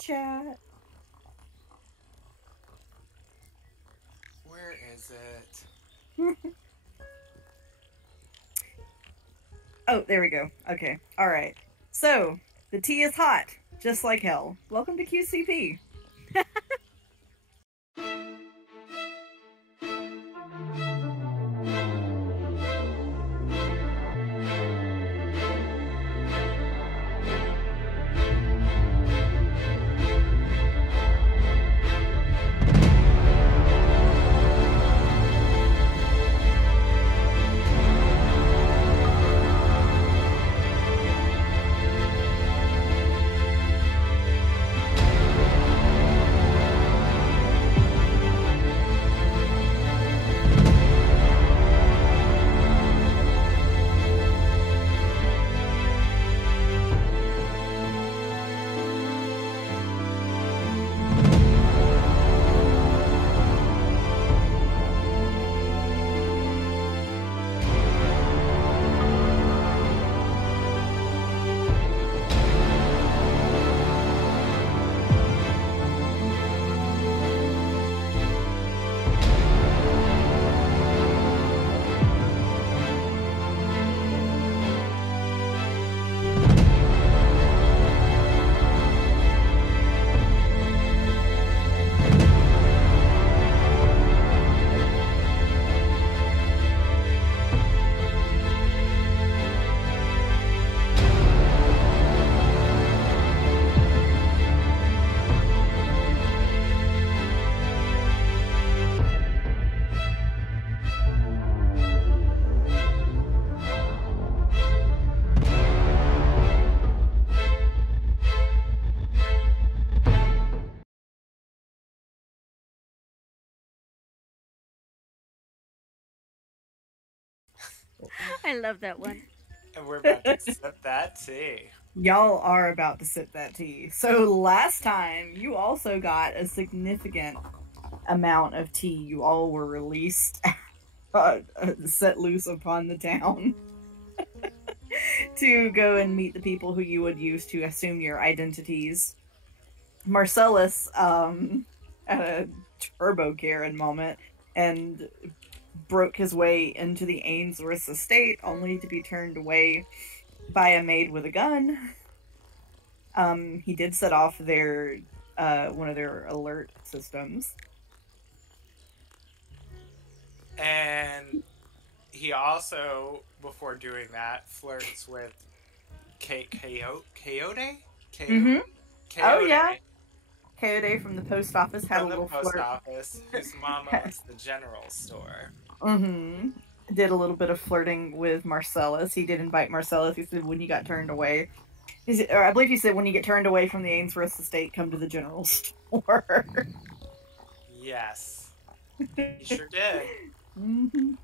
chat. Where is it? Oh, there we go. Okay. Alright. So, the tea is hot, just like hell. Welcome to QCP. I love that one. And we're about to sip that tea. Y'all are about to sip that tea. So last time, you also got a significant amount of tea. You all were released, set loose upon the town to go and meet the people who you would use to assume your identities. Marcellus had a turbo Karen moment and broke his way into the Ainsworth estate, only to be turned away by a maid with a gun. He did set off their one of their alert systems. And he also, before doing that, flirts with Coyote? Mm-hmm. Oh, yeah. Coyote from the post office had from a little the post flirt. office, whose mama was the general store. Mm-hmm. Did a little bit of flirting with Marcellus. He did invite Marcellus. He said when you got turned away, or I believe he said when you get turned away from the Ainsworth estate, come to the general store. Yes. He sure did. Mm-hmm.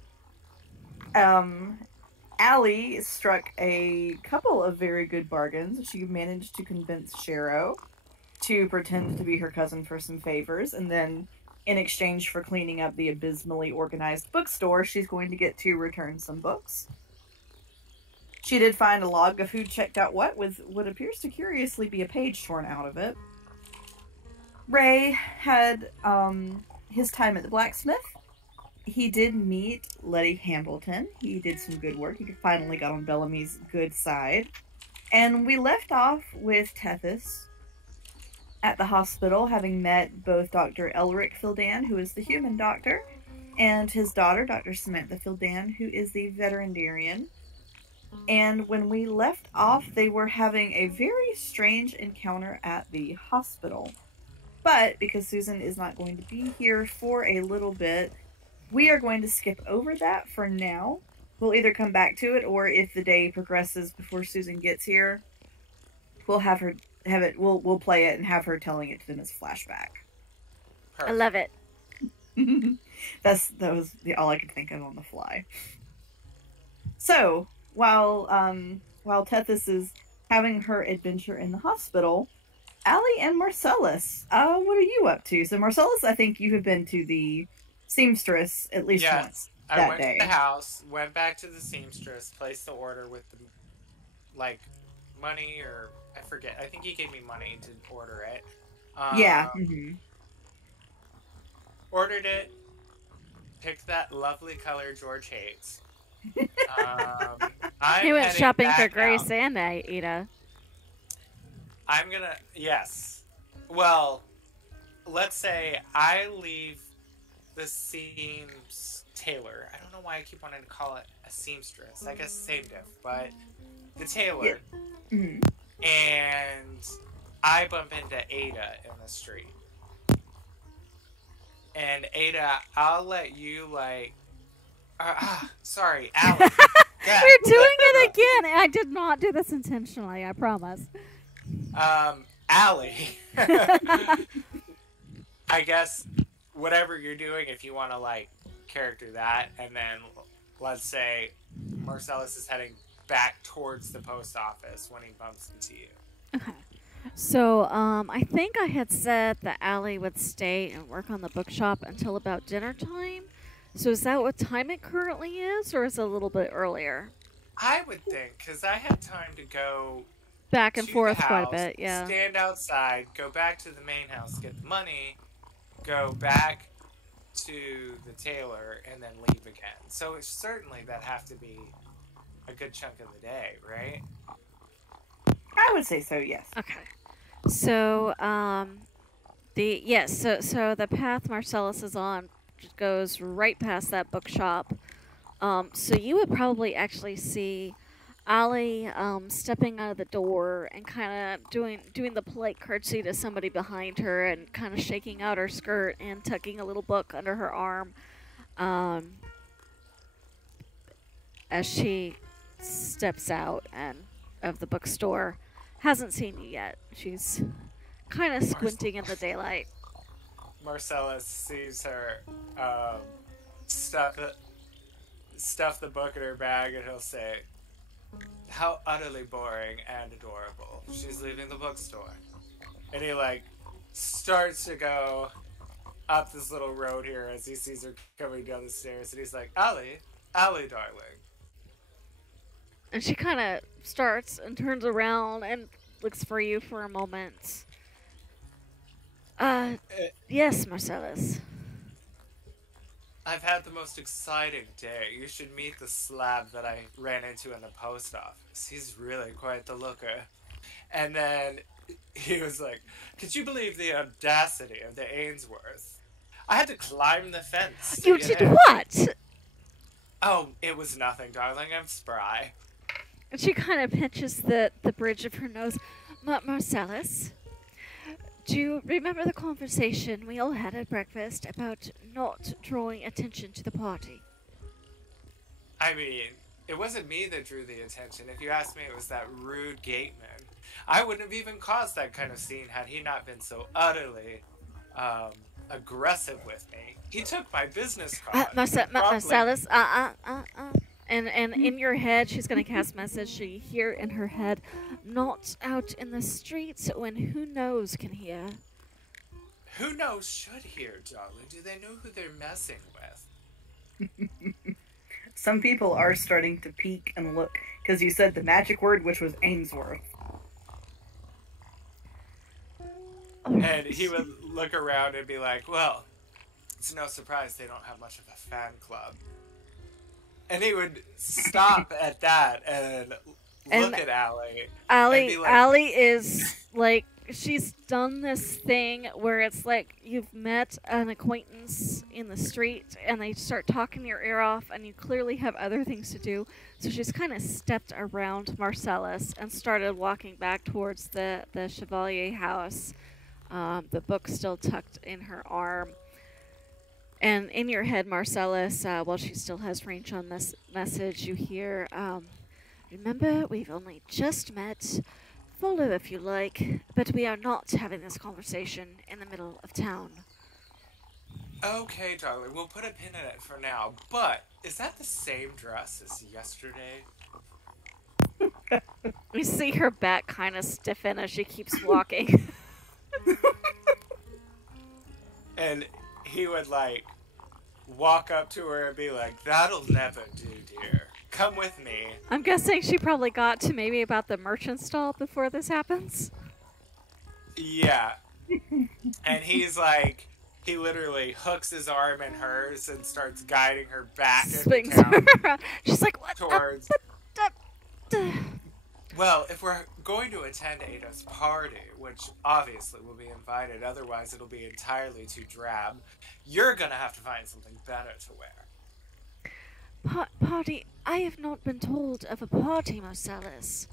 Alli struck a couple of very good bargains. She managed to convince Shero to pretend to be her cousin for some favors, and then in exchange for cleaning up the abysmally organized bookstore, she's going to get to return some books. She did find a log of who checked out what, with what appears to curiously be a page torn out of it. Ray had his time at the blacksmith. He did meet Letty Hambleton. He did some good work. He finally got on Bellamy's good side. And we left off with Tethys at the hospital, having met both Dr. Elric Fildan, who is the human doctor, and his daughter, Dr. Samantha Fildan, who is the veterinarian. And when we left off, they were having a very strange encounter at the hospital. But because Susan is not going to be here for a little bit, we are going to skip over that for now. We'll either come back to it, or if the day progresses before Susan gets here, we'll we'll play it and have her telling it to them as flashback. Perfect. I love it. that was all I could think of on the fly. So while Tethys is having her adventure in the hospital, Alli and Marcellus, what are you up to? So Marcellus, I think you have been to the seamstress at least once that I went day. to the house, went back to the seamstress, placed the order with the money, or I forget. I think he gave me money to order it. Yeah. Ordered it. Picked that lovely color George hates. He went shopping for Grace out. and Ada. I'm gonna... Yes. Well, let's say I leave the seams tailor. I don't know why I keep wanting to call it a seamstress. I guess same diff, but the tailor. Yeah. And I bump into Ada in the street. And Ada, I'll let you sorry, Alli. You're doing it again. I did not do this intentionally. I promise. Alli. I guess whatever you're doing, if you want to character that, and then let's say Marcellus is heading back towards the post office when he bumps into you. Okay. So, I think I had said that Alli would stay and work on the bookshop until about dinner time. So is that what time it currently is, or is it a little bit earlier? I would think, because I had time to go back and forth house, quite a bit, yeah. Stand outside, go back to the main house, get the money, go back to the tailor, and then leave again. So it's certainly that have to be a good chunk of the day, right? I would say so, yes. Okay. So, so the path Marcellus is on goes right past that bookshop. So you would probably actually see Alli stepping out of the door and kind of doing the polite curtsy to somebody behind her and kind of shaking out her skirt and tucking a little book under her arm as she steps out of the bookstore. Hasn't seen you yet. She's kind of squinting in the daylight. Marcellus sees her stuff the book in her bag, and he'll say, "How utterly boring and adorable. She's leaving the bookstore." And he starts to go up this little road here as he sees her coming down the stairs, and he's like, Alli, darling. And she kind of starts and turns around and looks for you for a moment. Yes, Marcellus. I've had the most exciting day. You should meet the slab that I ran into in the post office. He's really quite the looker. And then he was like, could you believe the audacity of the Ainsworth? I had to climb the fence. You did what? Oh, it was nothing, darling. I'm spry. And she kind of pinches the bridge of her nose. Marcellus, do you remember the conversation we all had at breakfast about not drawing attention to the party? I mean, it wasn't me that drew the attention. If you ask me, it was that rude gateman. I wouldn't have even caused that kind of scene had he not been so utterly aggressive with me. He took my business card. Marcellus, And in your head, she's going to cast message. So you hear in her head, not out in the streets when who knows can hear. Who knows should hear, darling? Do they know who they're messing with? Some people are starting to peek and look, because you said the magic word, which was Ainsworth. And he would look around and be like, well, it's no surprise they don't have much of a fan club. And he would stop at that and look at Alli. Alli is like, she's done this thing where it's like you've met an acquaintance in the street and they start talking your ear off and you clearly have other things to do. So she's kind of stepped around Marcellus and started walking back towards the Chevalier house. The book still tucked in her arm. And in your head, Marcellus, while she still has range on this message, you hear, remember, we've only just met. Follow if you like, but we are not having this conversation in the middle of town. Okay, darling, we'll put a pin in it for now. But, is that the same dress as yesterday? We see her back kind of stiffen as she keeps walking. And he would, walk up to her and be like, that'll never do, dear. Come with me. I'm guessing she probably got to maybe about the merchant stall before this happens. Yeah. And he's like, he literally hooks his arm in hers and starts guiding her back into Swings her town around. She's like, what? towards. Uh, Well, if we're going to attend Ada's party, which obviously will be invited, otherwise it'll be entirely too drab, you're gonna have to find something better to wear. Party? I have not been told of a party, Marcellus.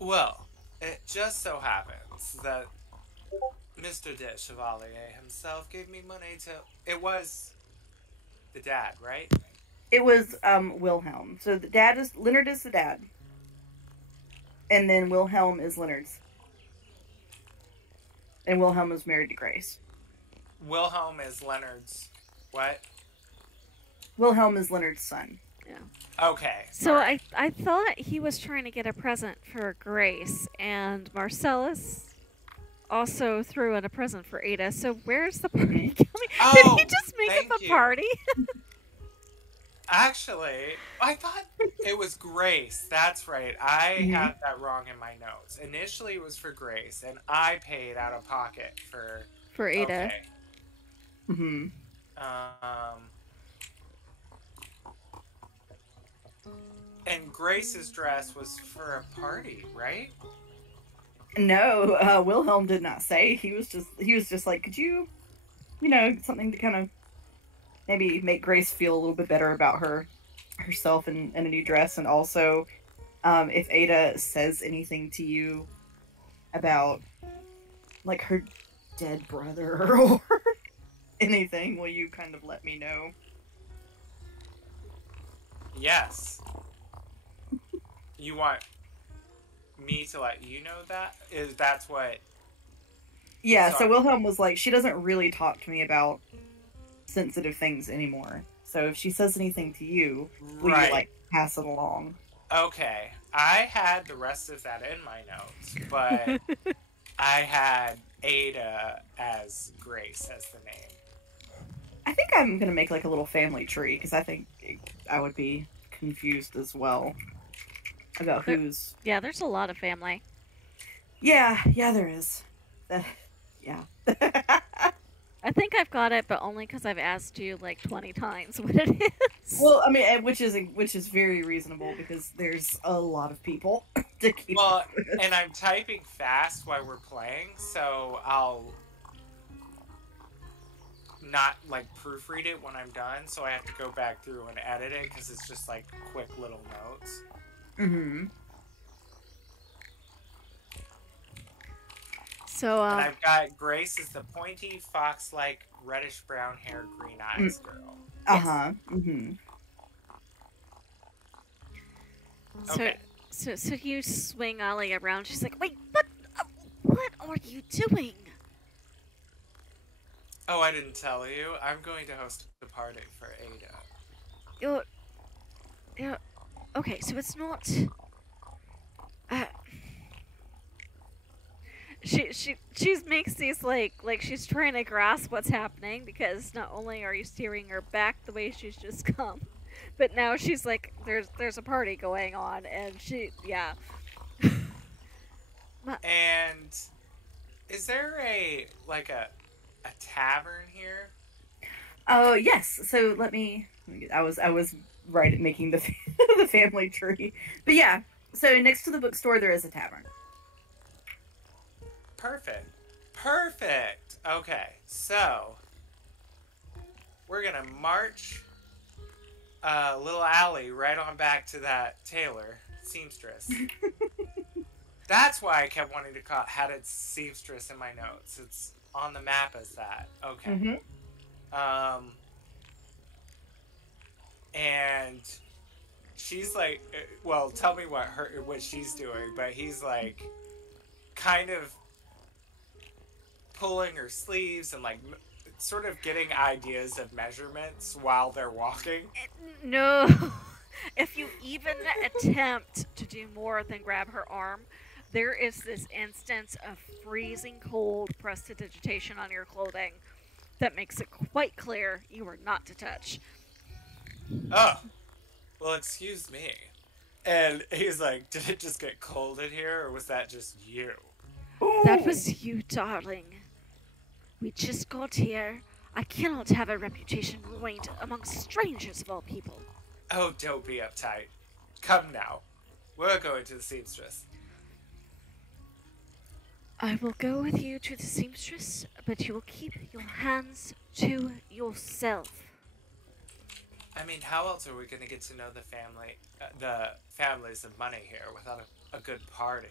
Well, it just so happens that Mr. de Chevalier himself gave me money to... It was the dad, right? It was Wilhelm. So the dad is Leonard is the dad, and then Wilhelm is Leonard's, and Wilhelm is married to Grace. Wilhelm is Leonard's... What? Wilhelm is Leonard's son. Yeah. Okay. So right. I thought he was trying to get a present for Grace, and Marcellus also threw in a present for Ada. So where's the party coming? Oh, Did he just make thank up a you. party? Actually, I thought it was Grace. That's right. I Mhm. had that wrong in my notes. Initially, it was for Grace, and I paid out of pocket for... For Ada. Okay. Mm-hmm. And Grace's dress was for a party, right? No, Wilhelm did not say. He was just like, could you, something to kind of maybe make Grace feel a little bit better about herself in a new dress, and also, if Ada says anything to you about like her dead brother or anything, will you kind of let me know? Yes. You want me to let you know that? That's what... Yeah, Sorry. so Wilhelm was like, she doesn't really talk to me about sensitive things anymore. So if she says anything to you, will Right. you, like, pass it along? Okay. I had the rest of that in my notes, but I had Ada as Grace as the name. I think I'm gonna make, like, a little family tree, because I think I would be confused as well about who's... Yeah, there's a lot of family. Yeah, there is. Yeah. I think I've got it, but only because I've asked you like 20 times what it is. Well, I mean, which is very reasonable, because there's a lot of people to keep Well, up with. and I'm typing fast while we're playing, so I'll not, like, proofread it when I'm done, so I have to go back through and edit it, because it's just, like, quick little notes. Mm-hmm. So, And I've got Grace as the pointy, fox-like, reddish-brown hair, green eyes girl. Uh-huh. Mm-hmm. Okay. So you swing Alli around. She's like, wait, what are you doing? Oh, I didn't tell you. I'm going to host a party for Ada. Okay, so it's not. She makes these like she's trying to grasp what's happening, because not only are you steering her back the way she's just come, but now she's like there's a party going on, and yeah. And is there a tavern here? Oh, yes. So let me I was right at making the the family tree. But yeah, so next to the bookstore there is a tavern. Perfect. Okay, so we're gonna march little Alli right on back to that tailor, seamstress. That's why I kept wanting to had it seamstress in my notes. It's on the map as that. Okay. Mm-hmm. And she's like, well, tell me what she's doing, but he's like kind of pulling her sleeves and like sort of getting ideas of measurements while they're walking. No. If you even attempt to do more than grab her arm, there is this instance of freezing cold prestidigitation on your clothing that makes it quite clear you are not to touch. Oh, well, excuse me. And he's like, did it just get cold in here, or was that just you? That was you, darling. We just got here. I cannot have a reputation ruined among strangers of all people. Oh, don't be uptight. Come now. We're going to the seamstress. I will go with you to the seamstress, but you will keep your hands to yourself. I mean, how else are we going to get to know the families of money here without a good party?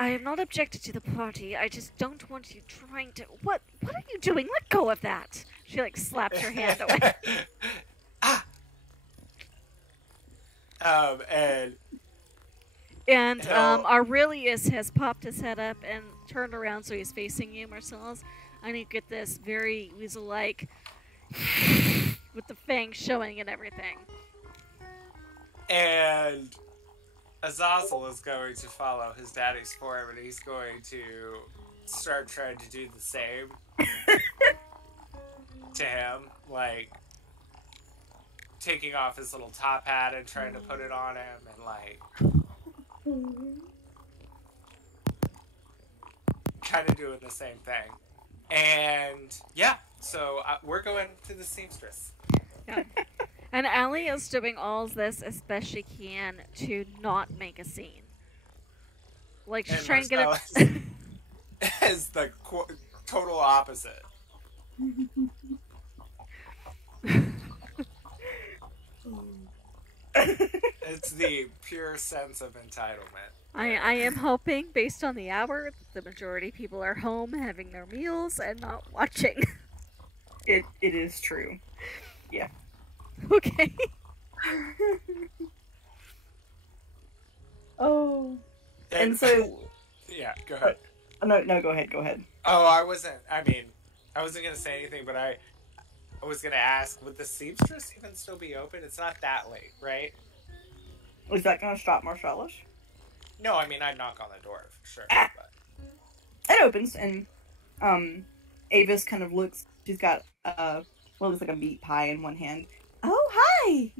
I am not objected to the party. I just don't want you trying to. What are you doing? Let go of that. She like slaps her hand away. Ah. And Hell. Aurelius has popped his head up and turned around so he's facing you, Marcellus. And you get this very weasel-like with the fangs showing and everything. And Azazel is going to follow his daddy's form, and he's going to start trying to do the same to him, like taking off his little top hat and trying to put it on him, and like kind of doing the same thing. And yeah, so we're going to the seamstress. Yeah. And Alli is doing all of this as best she can to not make a scene. Like, she's And trying to get Marcellus is the total opposite. It's the pure sense of entitlement. I am hoping, based on the hour, the majority of people are home having their meals and not watching. It is true. Yeah. Okay. Oh. And so. Yeah, go ahead. No, go ahead. Oh, I wasn't going to say anything, but I was going to ask, would the seamstress even still be open? It's not that late, right? Is that going to stop Marcellus? No, I mean, I'd knock on the door for sure. But... It opens, and Avis kind of looks. She's got looks like a meat pie in one hand. Oh, hi!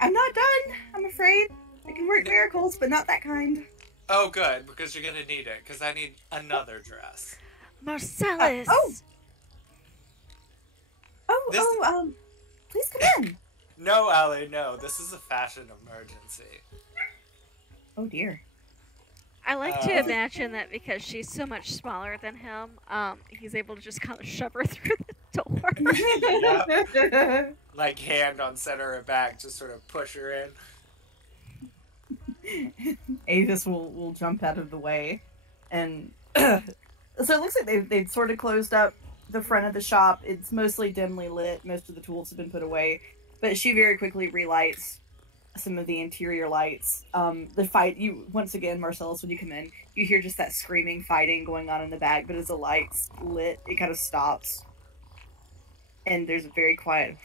I'm not done, I'm afraid. I can work miracles, but not that kind. Oh, good, because you're gonna need it, because I need another dress. Marcellus! Please come in. No, Alli, no. This is a fashion emergency. Oh, dear. I like to imagine that because she's so much smaller than him, he's able to just kind of shove her through the door. Yep. Like hand on center or back, just sort of push her in. Avis will jump out of the way, and so it looks like they've sort of closed up the front of the shop. It's mostly dimly lit. Most of the tools have been put away, but she very quickly relights some of the interior lights. The fight, once again, Marcellus, when you come in, you hear just that screaming fighting going on in the back, but as the lights lit, it kind of stops. And there's a very quiet,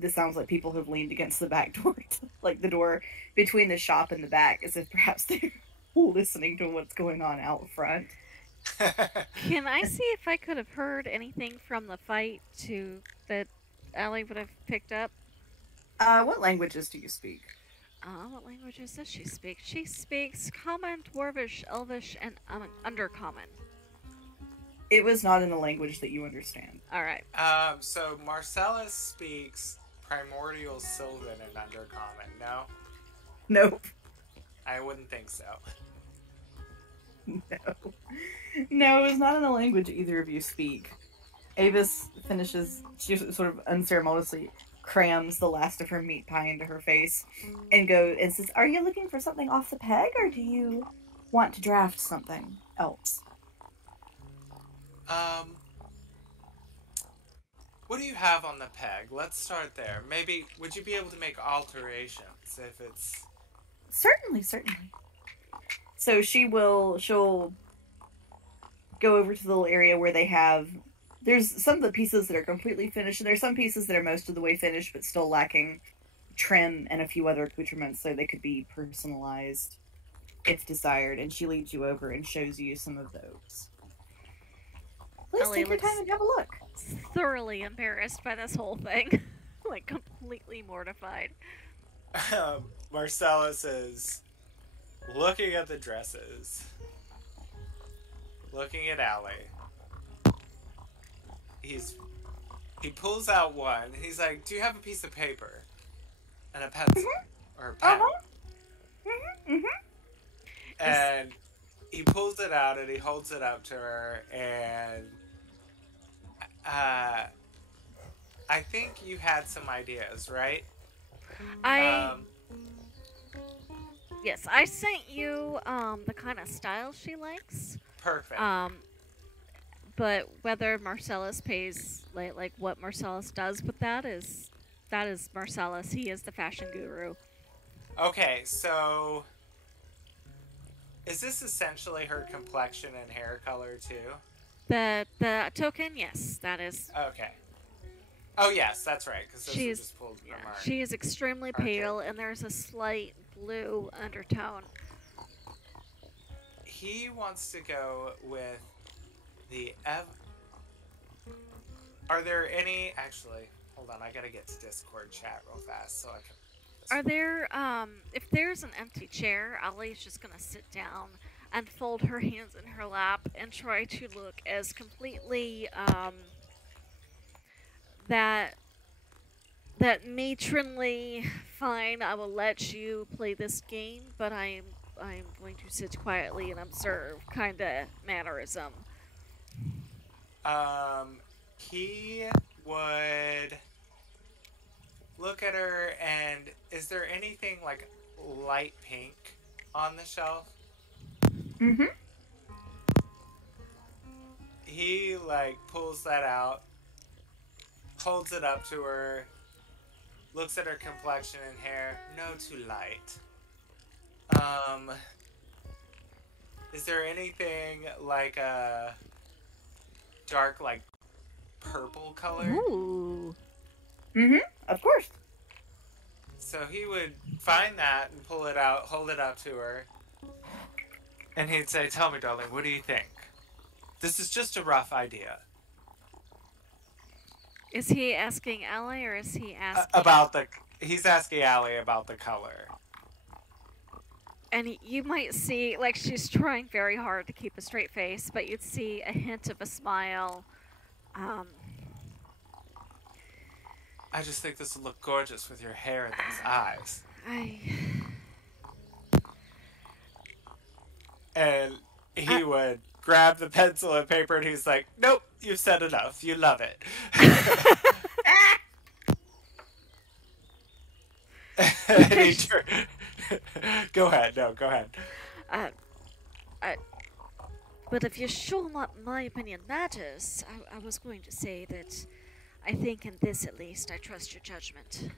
this sounds like people have leaned against the back door, like the door between the shop and the back, as if perhaps they're listening to what's going on out front. Can I see if I could have heard anything from the fight that Alli would have picked up? What languages do you speak? What languages does she speak? She speaks Common, Dwarvish, Elvish, and Undercommon. It was not in a language that you understand. Alright. So Marcellus speaks Primordial Sylvan and Undercommon, no? Nope. I wouldn't think so. No, it's not in a language either of you speak. Avis finishes, she sort of unceremoniously crams the last of her meat pie into her face and says, "Are you looking for something off the peg, or do you want to draft something else?" What do you have on the peg? Let's start there. Maybe, would you be able to make alterations if it's... Certainly. So she'll go over to the little area where they have, there's some of the pieces that are completely finished, and there's some pieces that are most of the way finished, but still lacking trim and a few other accoutrements, so they could be personalized if desired, and she leads you over and shows you some of those. Please Alli take your time and have a look. Thoroughly embarrassed by this whole thing. Like, completely mortified. Marcellus is looking at the dresses, looking at Alli. He pulls out one. And he's like, "Do you have a piece of paper and a pencil or a pen?" And he pulls it out and he holds it up to her, and I think you had some ideas, right? Yes, I sent you the kind of style she likes. Perfect. But whether Marcellus pays like what Marcellus does with that is Marcellus. He is the fashion guru. Okay, so is this essentially her complexion and hair color too? The token, yes, that is. Okay. Oh yes, that's right. Because those were She's just pulled from our... she is extremely pale, and there's a slight blue undertone. He wants to go with the Are there any... Actually, hold on. I gotta get to Discord chat real fast so I can... Are there, if there's an empty chair, Alli's just gonna sit down and fold her hands in her lap and try to look as completely, that matronly, fine, I will let you play this game, but I'm going to sit quietly and observe kind of mannerism. He would look at her, and is there anything like light pink on the shelf? Mm-hmm. He like pulls that out, holds it up to her, looks at her complexion and hair. No, too light. Is there anything like a dark, like purple color? Ooh. Mm-hmm. Of course. So he would find that and pull it out, hold it up to her, and he'd say, "Tell me, darling, what do you think? This is just a rough idea." Is he asking Alli, or is he asking... He's asking Alli about the color. And you might see, like, she's trying very hard to keep a straight face, but you'd see a hint of a smile. I just think this would look gorgeous with your hair and those eyes. And he would grab the pencil and paper, and he's like, "Nope, you've said enough. You love it." And he go ahead. No, go ahead. But if you're sure my opinion matters, I was going to say that I think in this at least I trust your judgment.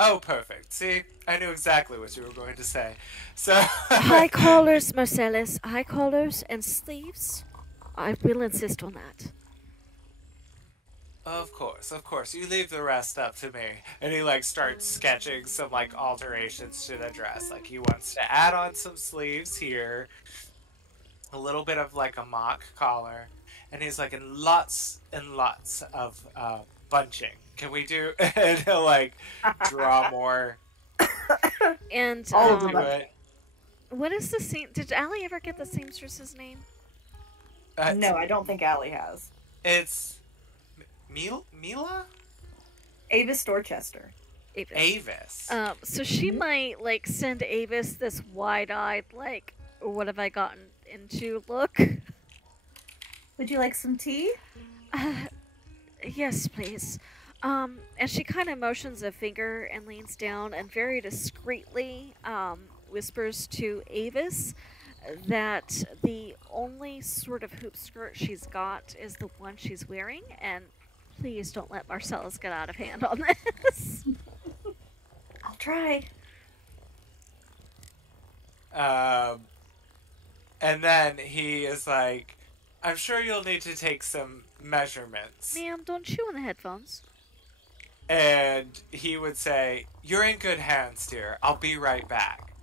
Oh, perfect. See, I knew exactly what you were going to say. So High collars, Marcellus. High collars and sleeves. I will insist on that. Of course. You leave the rest up to me. And he, like, starts sketching some, like, alterations to the dress. Like, he wants to add on some sleeves here. A little bit of, like, a mock collar. And he's like, and lots of bunching. Can we do... And he'll, like, draw more. And, what is the seam... Did Alli ever get the seamstress's name? No, I don't think Alli has. It's... Mila? Avis Dorchester. Avis. So she might, like, send Avis this wide-eyed, like, what have I gotten into look. Would you like some tea? Yes, please. And she kind of motions a finger and leans down and very discreetly whispers to Avis that the only sort of hoop skirt she's got is the one she's wearing, and please don't let Marcellus get out of hand on this. I'll try. And then he is like, "I'm sure you'll need to take some measurements." Ma'am, don't chew on the headphones. And he would say, "You're in good hands, dear. I'll be right back."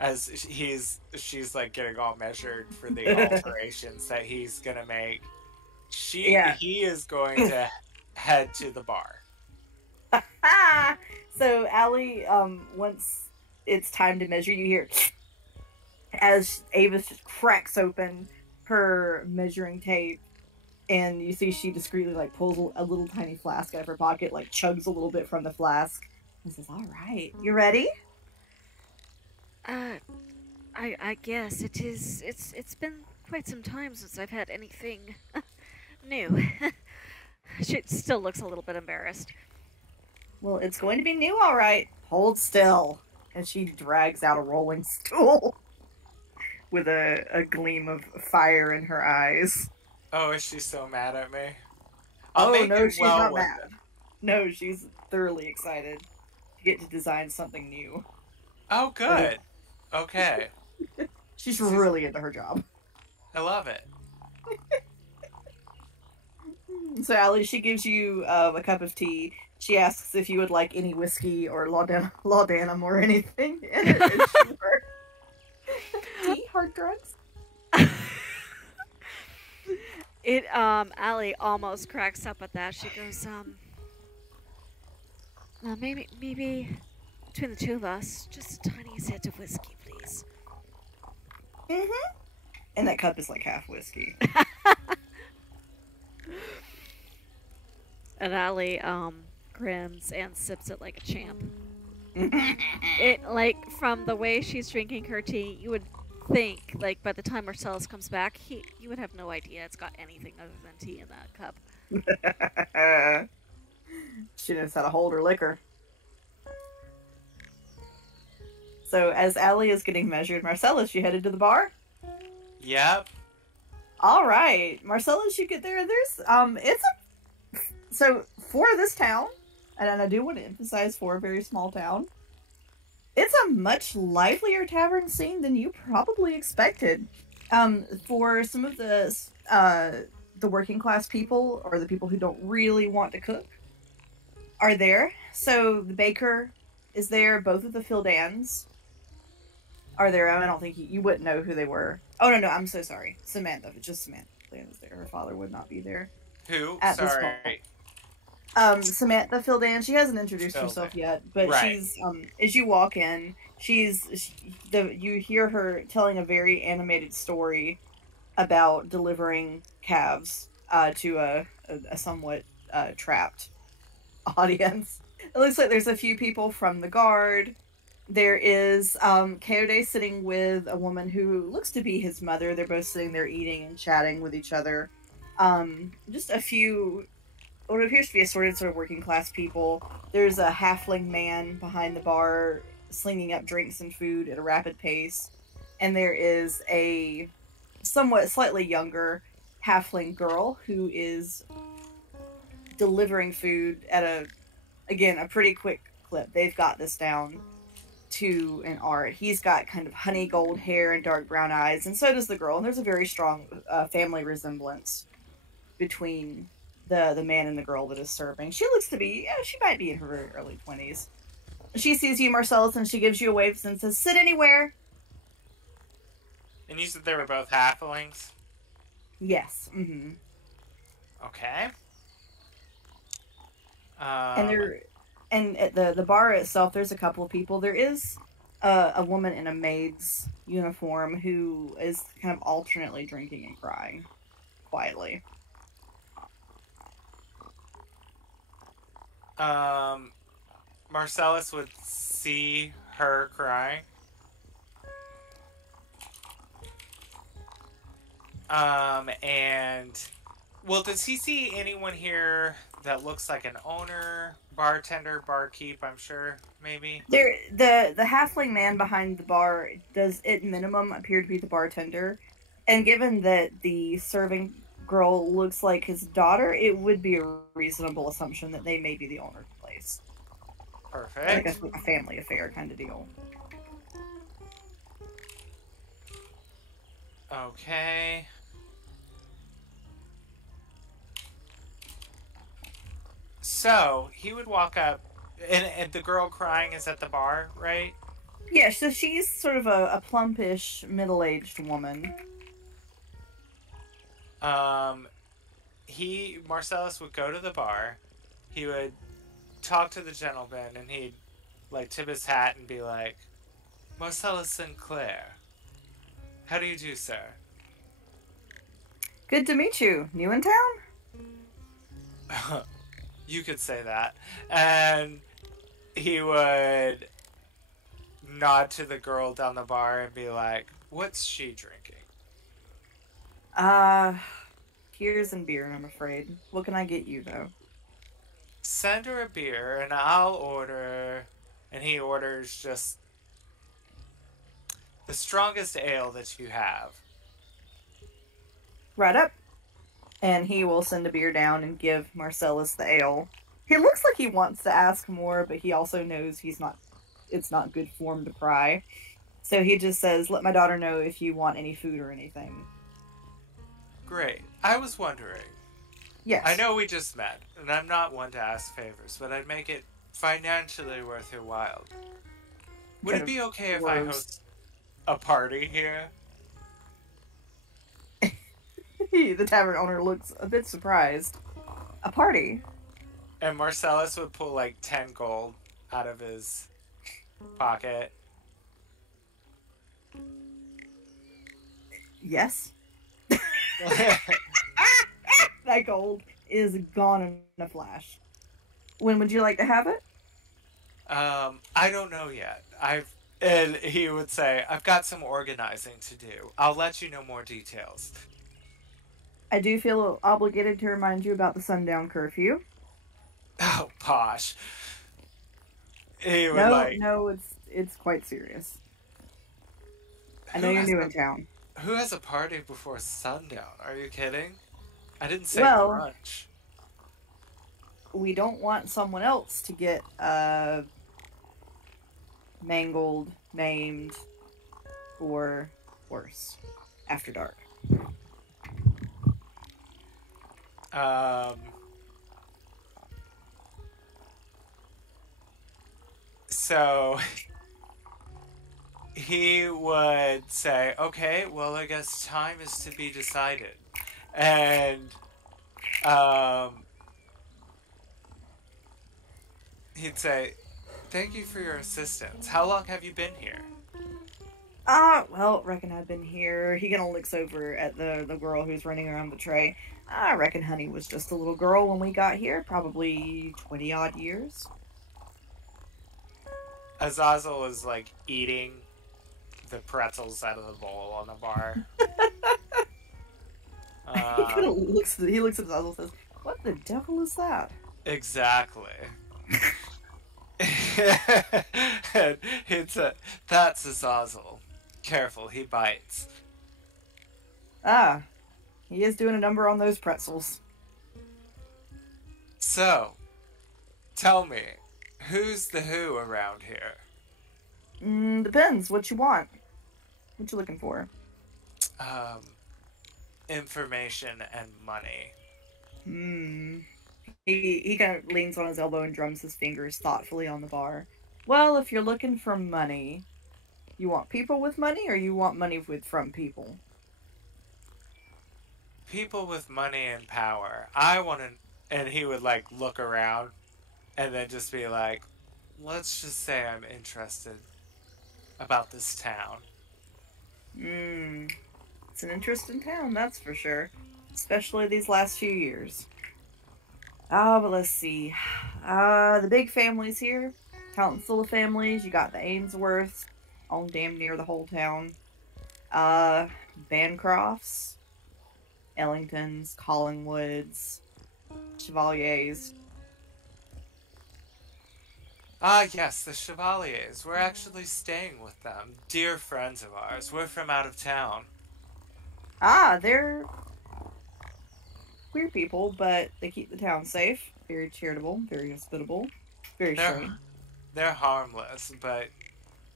As she's like getting all measured for the alterations that he's gonna make. He is going to head to the bar. So Alli, once it's time to measure, you hear as Avis just cracks open her measuring tape, and you see she discreetly like pulls a little tiny flask out of her pocket, like chugs a little bit from the flask, and says, "All right, you ready?" Uh, I guess it is. It's been quite some time since I've had anything new. She still looks a little bit embarrassed. Well, it's going to be new, all right. Hold still. And she drags out a rolling stool with a gleam of fire in her eyes. Oh, is she so mad at me? Oh, no, she's well not with mad. it. No, she's thoroughly excited to get to design something new. Oh, good. Okay. She's really into her job. I love it. So, Alli, she gives you a cup of tea. She asks if you would like any whiskey or laudanum or anything in it. And sure. Tea? Hard drugs? Alli almost cracks up at that. She goes, maybe between the two of us, just a tiny hit of whiskey, please. Mm-hmm. And that cup is like half whiskey. And Alli, grins and sips it like a champ. It, like, from the way she's drinking her tea, you would think, like, by the time Marcellus comes back, you would have no idea it's got anything other than tea in that cup. She knows how to hold her liquor. So, as Alli is getting measured, Marcellus, you headed to the bar? Yep. All right. Marcellus, you get there. So, for this town, and I do want to emphasize for a very small town, it's a much livelier tavern scene than you probably expected. For some of the working class people, or the people who don't really want to cook, are there. So the baker is there. Both of the Fildans are there. I don't think you wouldn't know who they were. Oh no, I'm so sorry. Samantha, just Samantha was there. Her father would not be there. Who? At this Sorry. moment. Samantha Fildan. She hasn't introduced herself yet, but Right. she's as you walk in, you hear her telling a very animated story about delivering calves to a somewhat trapped audience. It looks like there's a few people from the guard. There is Coyote sitting with a woman who looks to be his mother. They're both sitting there eating and chatting with each other. Just a few what appears to be assorted sort of working class people. There's a halfling man behind the bar slinging up drinks and food at a rapid pace. And there is a somewhat slightly younger halfling girl who is delivering food at a pretty quick clip. They've got this down to an art. He's got kind of honey gold hair and dark brown eyes, and so does the girl. And there's a very strong family resemblance between the man and the girl that is serving. She looks to be, she might be in her very early 20s. She sees you, Marcellus, and she gives you a wave and says, "Sit anywhere." And you said they were both halflings? Yes. Mm-hmm. Okay. And at the bar itself, there's a couple of people. There is a woman in a maid's uniform who is kind of alternately drinking and crying quietly. Marcellus would see her crying. Well, does he see anyone here that looks like an owner, bartender, barkeep, I'm sure, maybe? The halfling man behind the bar does, at minimum, appear to be the bartender. And given that the serving girl looks like his daughter, it would be a reasonable assumption that they may be the owner of the place. Perfect. Like a family affair kind of deal. Okay. So, he would walk up, and the girl crying is at the bar, right? Yeah, so she's sort of a plumpish, middle-aged woman. Marcellus would go to the bar, he would talk to the gentleman, and he'd, like, tip his hat and be like, Marcellus Sinclair. How do you do, sir? Good to meet you. New in town? You could say that. And he would nod to the girl down the bar and be like, what's she drinking? Tears and beer, I'm afraid. What can I get you, though? Send her a beer and I'll order... And he orders just the strongest ale that you have. Right up. And he will send a beer down and give Marcellus the ale. He looks like he wants to ask more, but he also knows it's not good form to pry. So he just says, let my daughter know if you want any food or anything. Great. I was wondering. Yes. I know we just met, and I'm not one to ask favors, but I'd make it financially worth your while. Would it be okay if I host a party here? The tavern owner looks a bit surprised. A party? And Marcellus would pull like 10 gold out of his pocket. Yes. That gold is gone in a flash. When would you like to have it? I don't know yet. And he would say, I've got some organizing to do. I'll let you know more details. I do feel obligated to remind you about the sundown curfew. Oh, posh. He would No, it's quite serious. I know you're new in town. Who has a party before sundown? Are you kidding? I didn't say Well, brunch. We don't want someone else to get mangled, maimed, or worse after dark. So he would say, okay, well, I guess time is to be decided. And he'd say, thank you for your assistance. How long have you been here? Well, reckon I've been here. He kind of looks over at the girl who's running around the tray. I reckon Honey was just a little girl when we got here, probably 20-odd years. Azazel was, like, eating the pretzels out of the bowl on the bar. He kind of looks at Azazel and says, what the devil is that? Exactly. And that's Azazel. Careful, he bites. He is doing a number on those pretzels. So, tell me, who's the who around here? Depends what you want. What you looking for? Information and money. He kind of leans on his elbow and drums his fingers thoughtfully on the bar. Well, if you're looking for money, you want people with money, or you want money from people? People with money and power. I want to... And he would, like, look around and then just be like, let's just say I'm interested about this town. It's an interesting town, that's for sure. Especially these last few years. But let's see. The big families here. Town's full of families. You got the Ainsworths. Own damn near the whole town. Bancrofts. Ellingtons. Collingwoods. Chevaliers. Yes, the Chevaliers. We're actually staying with them. Dear friends of ours. We're from out of town. They're queer people, but they keep the town safe. Very charitable, very hospitable, very straight. They're harmless, but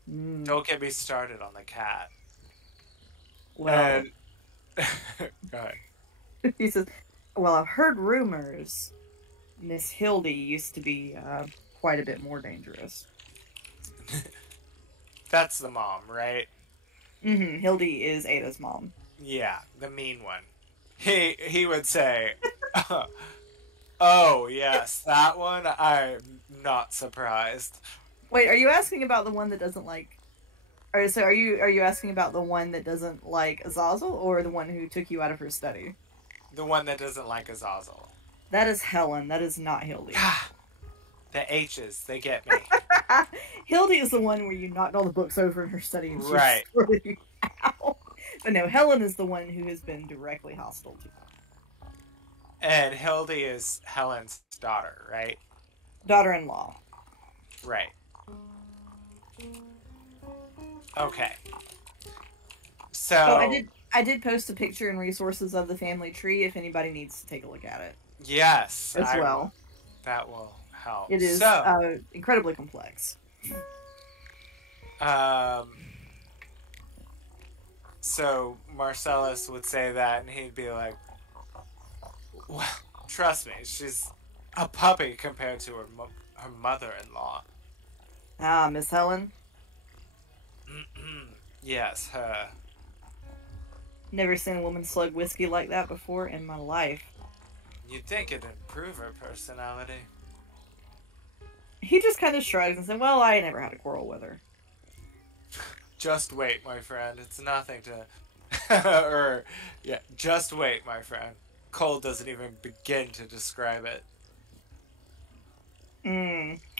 don't get me started on the cat. Well, Go ahead. he says, well, I've heard rumors Miss Hildy used to be quite a bit more dangerous. That's the mom, right? Hildy is Ada's mom. Yeah, the mean one. He would say, oh, yes, that one, I'm not surprised. Wait, are you asking about the one that doesn't Alright, so are you asking about the one that doesn't like Azazel, or the one who took you out of her study? The one that doesn't like Azazel. That is Helen. That is not Hildy. The H's, they get me. Hildy is the one where you knocked all the books over in her study and she Right. sorted you out. But no, Helen is the one who has been directly hostile to you. And Hildy is Helen's daughter, right? Daughter-in-law. Right. Okay. So Oh, I did post a picture and resources of the family tree if anybody needs to take a look at it yes, as well. That will help. It is So, incredibly complex. So Marcellus would say that, and he'd be like, "Well, trust me, she's a puppy compared to her mother-in-law." Ah, Miss Helen. Yes, her. Never seen a woman slug whiskey like that before in my life. You'd think it'd improve her personality. He just kind of shrugs and said, well, I never had a quarrel with her. Just wait, my friend. It's nothing to... just wait, my friend. Cole doesn't even begin to describe it.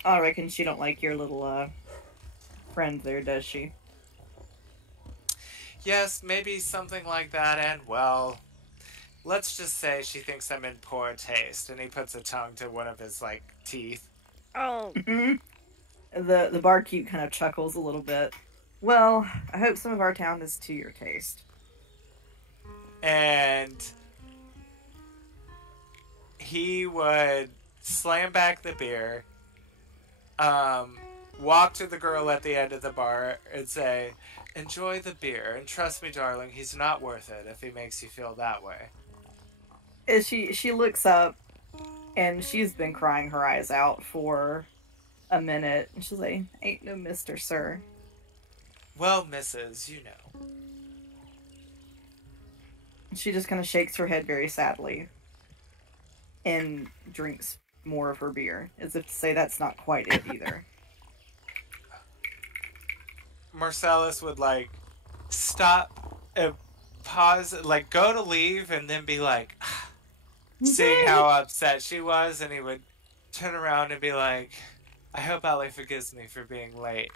I reckon she don't like your little, friend there, does she? Yes, maybe something like that, and, well... Let's just say she thinks I'm in poor taste, and he puts a tongue to one of his, teeth. Oh. The barkeep kind of chuckles a little bit. Well, I hope some of our town is to your taste. And he would slam back the beer, walk to the girl at the end of the bar and say, enjoy the beer, and trust me, darling, he's not worth it if he makes you feel that way. As she looks up, and she's been crying her eyes out for a minute, and she's like, ain't no mister, sir. Well, missus, you know. She just kind of shakes her head very sadly and drinks more of her beer, as if to say that's not quite it either. Marcellus would, stop and pause, go to leave, and then be like, seeing how upset she was, and he would turn around and be like, I hope Alli forgives me for being late.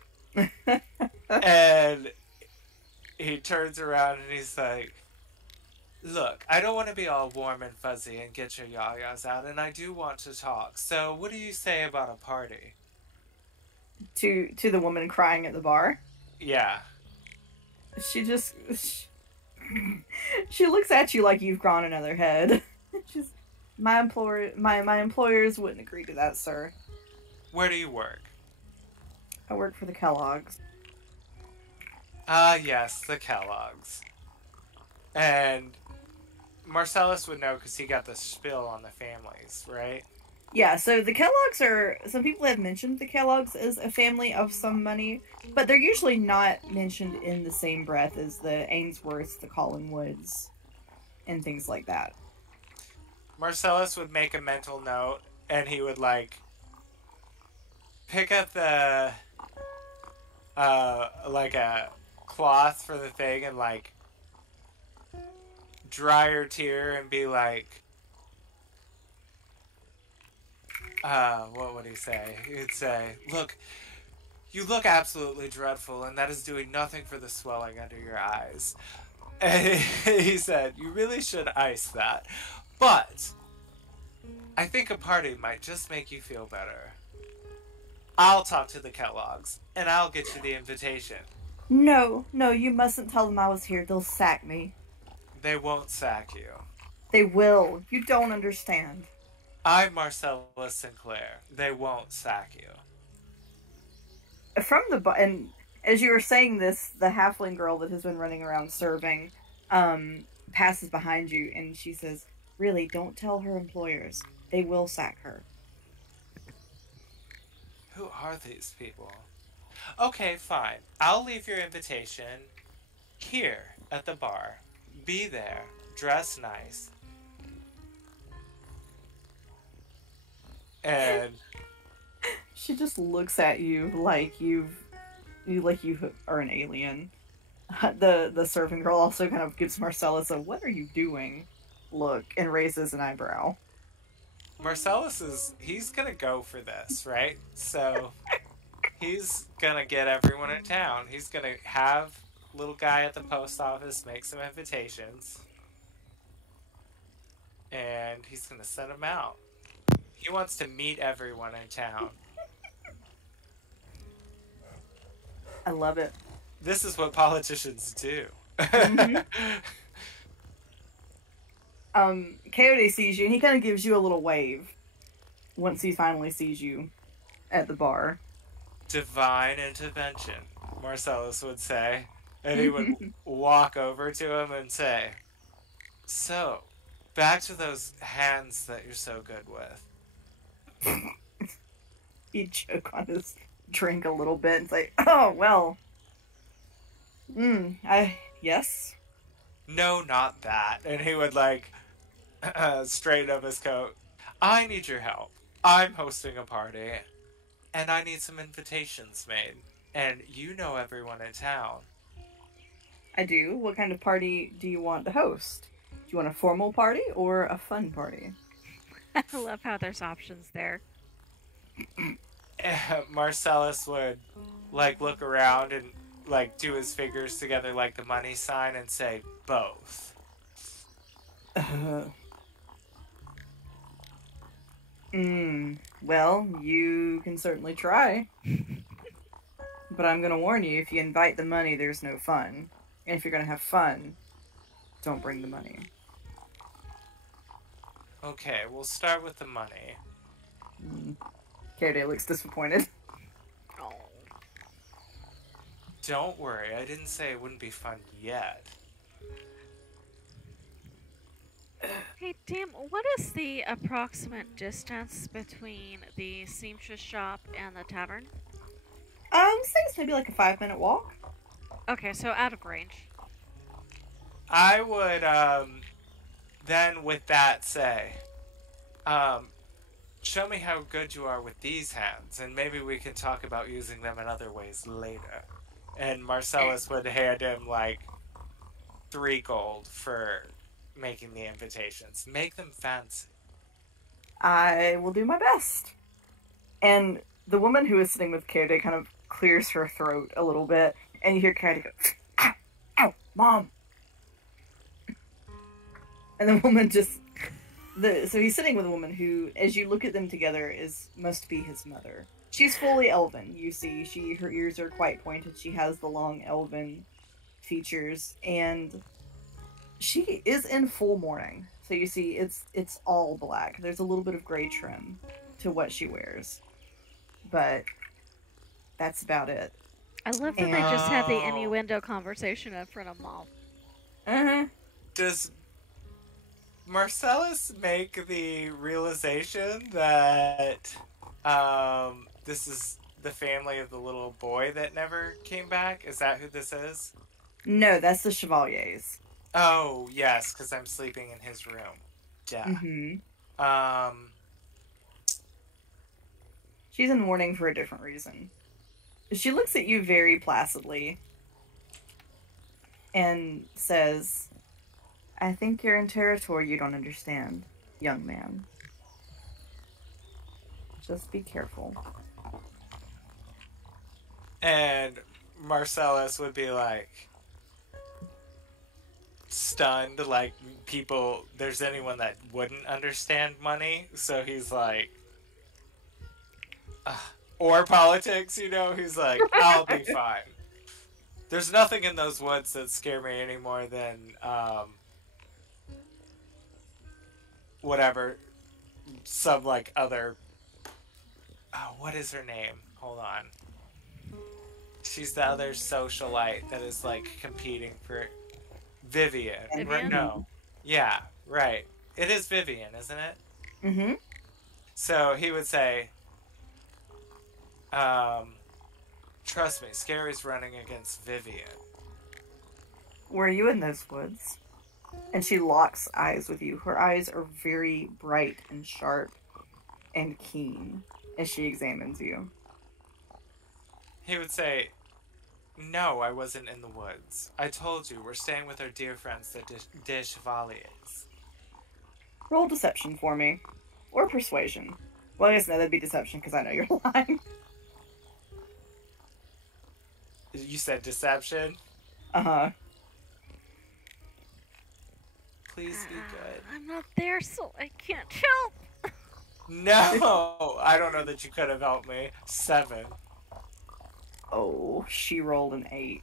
And he turns around and he's like, look, I don't want to be all warm and fuzzy and get your yayas out, and I do want to talk. So what do you say about a party? To the woman crying at the bar? Yeah. She just... She looks at you like you've gone another head. She's... My employers wouldn't agree to that, sir. Where do you work? I work for the Kellogg's. Ah, yes, the Kellogg's. And Marcellus would know because he got the spill on the families, right? Yeah, so the Kellogg's are... Some people have mentioned the Kellogg's as a family of some money, but they're usually not mentioned in the same breath as the Ainsworths, the Collingwoods, and things like that. Marcellus would make a mental note, and he would, pick up the, a cloth for the thing and, dry her tear and be like, what would he say? He'd say, look, you look absolutely dreadful, and that is doing nothing for the swelling under your eyes. And he said, you really should ice that. But I think a party might just make you feel better. I'll talk to the Kellogg's, and I'll get you the invitation. No, you mustn't tell them I was here. They'll sack me. They won't sack you. They will. You don't understand. I'm Marcellus Sinclair. They won't sack you. And as you were saying this, the halfling girl that has been running around serving, passes behind you, and she says, really, don't tell her employers. They will sack her. Who are these people? Okay, fine. I'll leave your invitation here at the bar. Be there. Dress nice. And She just looks at you like you've you are an alien. The serving girl also kind of gives Marcellus a "What are you doing?" look and raises an eyebrow. Marcellus he's gonna go for this, right? So he's gonna get everyone in town. He's gonna have little guy at the post office make some invitations, and he's gonna send them out. He wants to meet everyone in town. I love it. This is what politicians do. Mm-hmm. Coyote sees you and he kind of gives you a little wave once he finally sees you at the bar. Divine intervention, Marcellus would say. And he would walk over to him and say, "So, back to those hands that you're so good with." He'd choke on his drink a little bit and say, "Oh, well. Yes." No, not that. And he would, like, straighten up his coat. "I need your help. I'm hosting a party, and I need some invitations made. And you know everyone in town." I do. What kind of party do you want to host? Do you want a formal party or a fun party? I love how there's options there. Marcellus would, like, look around and, like, do his fingers together like the money sign and say, "Both." Well, you can certainly try. But I'm gonna warn you, if you invite the money, there's no fun. And if you're gonna have fun, don't bring the money. Okay, we'll start with the money. Katie looks disappointed. Oh. Don't worry, I didn't say it wouldn't be fun yet. Hey, Tim, what is the approximate distance between the seamstress shop and the tavern? Say it's maybe like a 5-minute walk. Okay, so out of range. I would, then with that say, show me how good you are with these hands, and maybe we can talk about using them in other ways later. And Marcellus would hand him, like, 3 gold for making the invitations. Make them fancy. I will do my best. And the woman who is sitting with Coyote kind of clears her throat a little bit, and you hear Coyote go, "Ow, ow, Mom!" And the woman just... So he's sitting with a woman who, as you look at them together, must be his mother. She's fully elven, you see. Her ears are quite pointed. She has the long elven features, and she is in full mourning. So you see, it's all black. There's a little bit of gray trim to what she wears, but that's about it. I love that they just had the innuendo conversation in front of Mom. Uh-huh. Does Marcellus make the realization that this is the family of the little boy that never came back? Is that who this is? No, that's the Chevaliers. Oh, yes, because I'm sleeping in his room. Yeah. Mm-hmm. She's in mourning for a different reason. She looks at you very placidly and says, "I think you're in territory you don't understand, young man. Just be careful." And Marcellus would be like stunned, like there's anyone that wouldn't understand money, so he's like, or politics, he's like, "I'll be fine. There's nothing in those woods that scare me any more than, whatever, some, like, other, what is her name? Hold on. She's the other socialite that is, like, competing for Vivian. Vivian? No. Yeah, right. It is Vivian, isn't it? Mm-hmm. So he would say, trust me, Scary's running against Vivian. Were you in those woods? And she locks eyes with you. Her eyes are very bright and sharp and keen as she examines you. He would say, No, I wasn't in the woods. I told you, we're staying with our dear friends, the de Chevaliers. Roll deception for me. Or persuasion. Well, I guess no, that'd be deception because I know you're lying. You said deception? Uh-huh. Please be good. I'm not there, so I can't help. No! I don't know that you could have helped me. 7. Oh, she rolled an 8.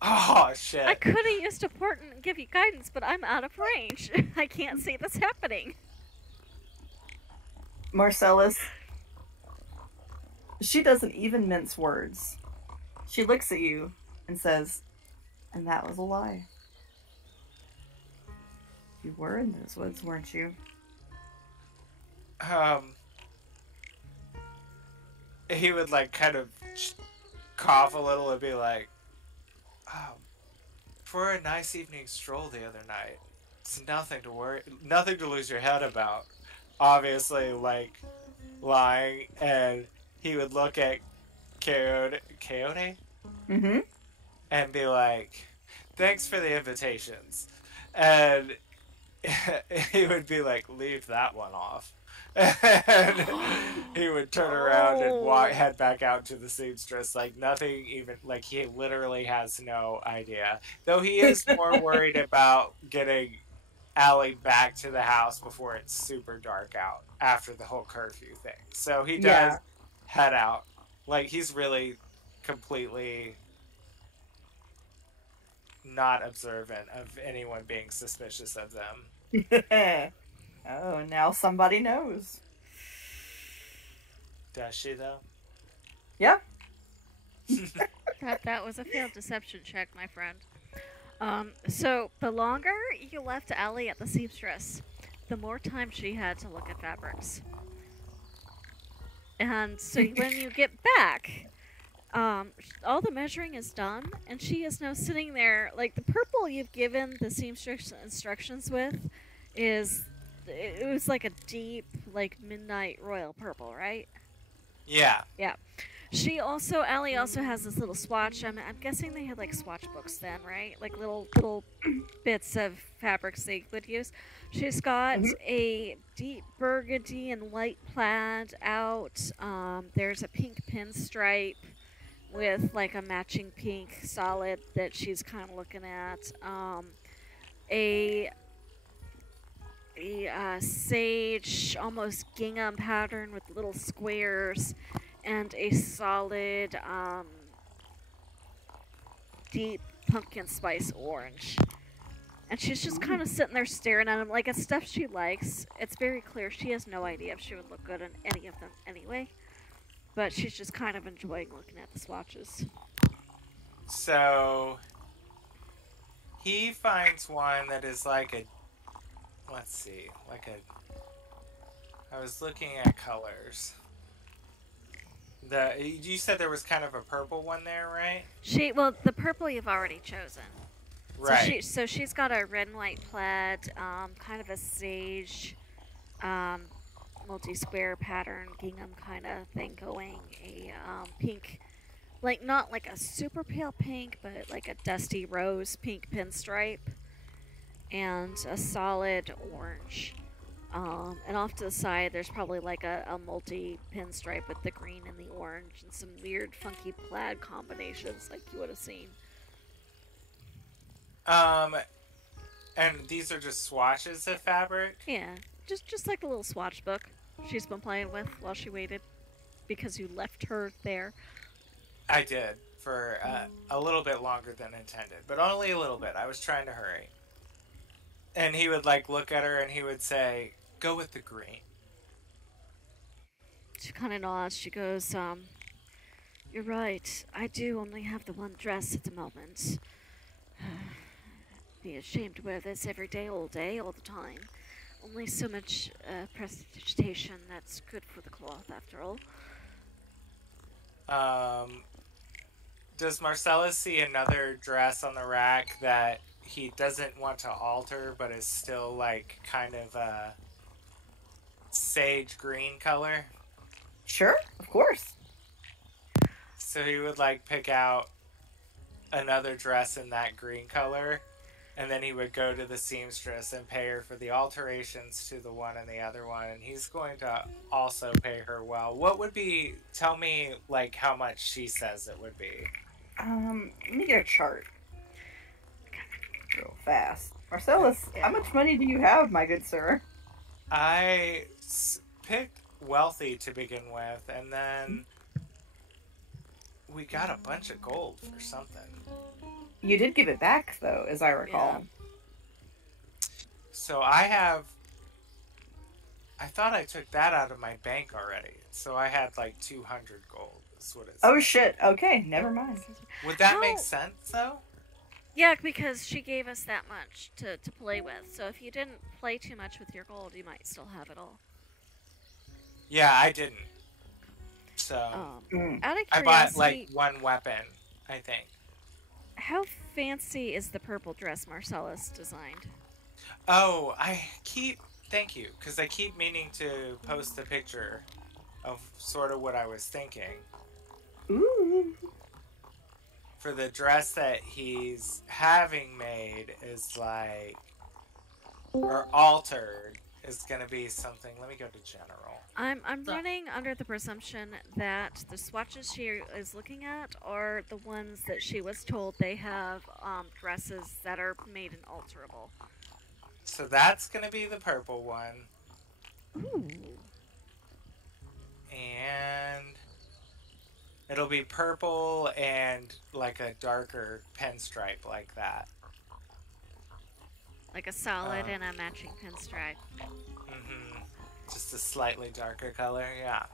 Oh, shit. I could have used a port and give you guidance, but I'm out of range. I can't see this happening. Marcellus, she doesn't even mince words. She looks at you and says, and that was a lie. You were in those woods, weren't you? He would, like, kind of cough a little and be like, for a nice evening stroll the other night. It's nothing to lose your head about. Obviously, like, lying, and he would look at Coyote? Mm-hmm. And be like, thanks for the invitations. And he would be like, leave that one off. And he would turn around and head back out to the seamstress, like nothing even, like he literally has no idea. Though he is more worried about getting Alli back to the house before it's super dark out after the whole curfew thing. So he does head out. Like, he's really completely not observant of anyone being suspicious of them. Oh, now somebody knows. Does she, though? Yeah. That was a failed deception check, my friend. So the longer you left Alli at the seamstress, the more time she had to look at fabrics. And so when you get back, all the measuring is done, and she is now sitting there. Like, the purple you've given the seamstress instructions with it was like a deep, like, midnight royal purple, right? Yeah. Yeah. Alli also has this little swatch. I'm guessing they had, like, swatch books then, right? Like little bits of fabrics they would use. She's got a deep burgundy and light plaid out. There's a pink pinstripe with, like, a matching pink solid that she's kind of looking at. A sage, almost gingham pattern with little squares, and a solid, deep pumpkin spice orange. And she's just kind of sitting there staring at him like it's stuff she likes. It's very clear she has no idea if she would look good in any of them anyway. But she's just kind of enjoying looking at the swatches. So he finds one that is like a, let's see, I was looking at colors. You said there was kind of a purple one there, right? The purple you've already chosen. Right. So she's got a red and white plaid, kind of a sage, multi-square pattern gingham kind of thing going. A pink, like, not like a super pale pink, but like a dusty rose pink pinstripe, and a solid orange. And off to the side, there's probably like a multi pinstripe with the green and the orange, and some weird, funky plaid combinations like you would have seen. And these are just swatches of fabric? Yeah, just like a little swatch book she's been playing with while she waited, because you left her there. I did, for a little bit longer than intended, but only a little bit. I was trying to hurry. And he would, like, look at her and he would say, go with the green. She kind of nods. She goes, you're right. I do only have the one dress at the moment. Be ashamed to wear this every day, all the time. Only so much prestidigitation that's good for the cloth, after all. Does Marcellus see another dress on the rack that he doesn't want to alter, but is still, like, kind of a sage green color? Sure, of course. So he would, like, pick out another dress in that green color, and then he would go to the seamstress and pay her for the alterations to the one and the other one, and he's going to also pay her well. What would be? Tell me, like, how much she says it would be. Let me get a chart real fast. Marcellus, how much money do you have, my good sir? I picked wealthy to begin with, and then we got a bunch of gold for something. You did give it back, though, as I recall. Yeah. So I thought I took that out of my bank already. So I had like 200 gold. That's what it's. Oh shit. Okay, never mind. Would that make sense though? Yeah, because she gave us that much to play with. So if you didn't play too much with your gold, you might still have it all. Yeah, I didn't. So Out of curiosity, I bought like one weapon, I think. How fancy is the purple dress Marcellus designed? Oh, thank you, because I keep meaning to post a picture of sort of what I was thinking. Ooh. For the dress that he's having made is like, or altered, is going to be something. Let me go to general. I'm running under the presumption that the swatches she is looking at are the ones that she was told they have dresses that are made and alterable. So that's going to be the purple one. Ooh. And it'll be purple and like a darker pinstripe like that. Like a solid and a matching pinstripe. Mm-hmm. Just a slightly darker color, yeah.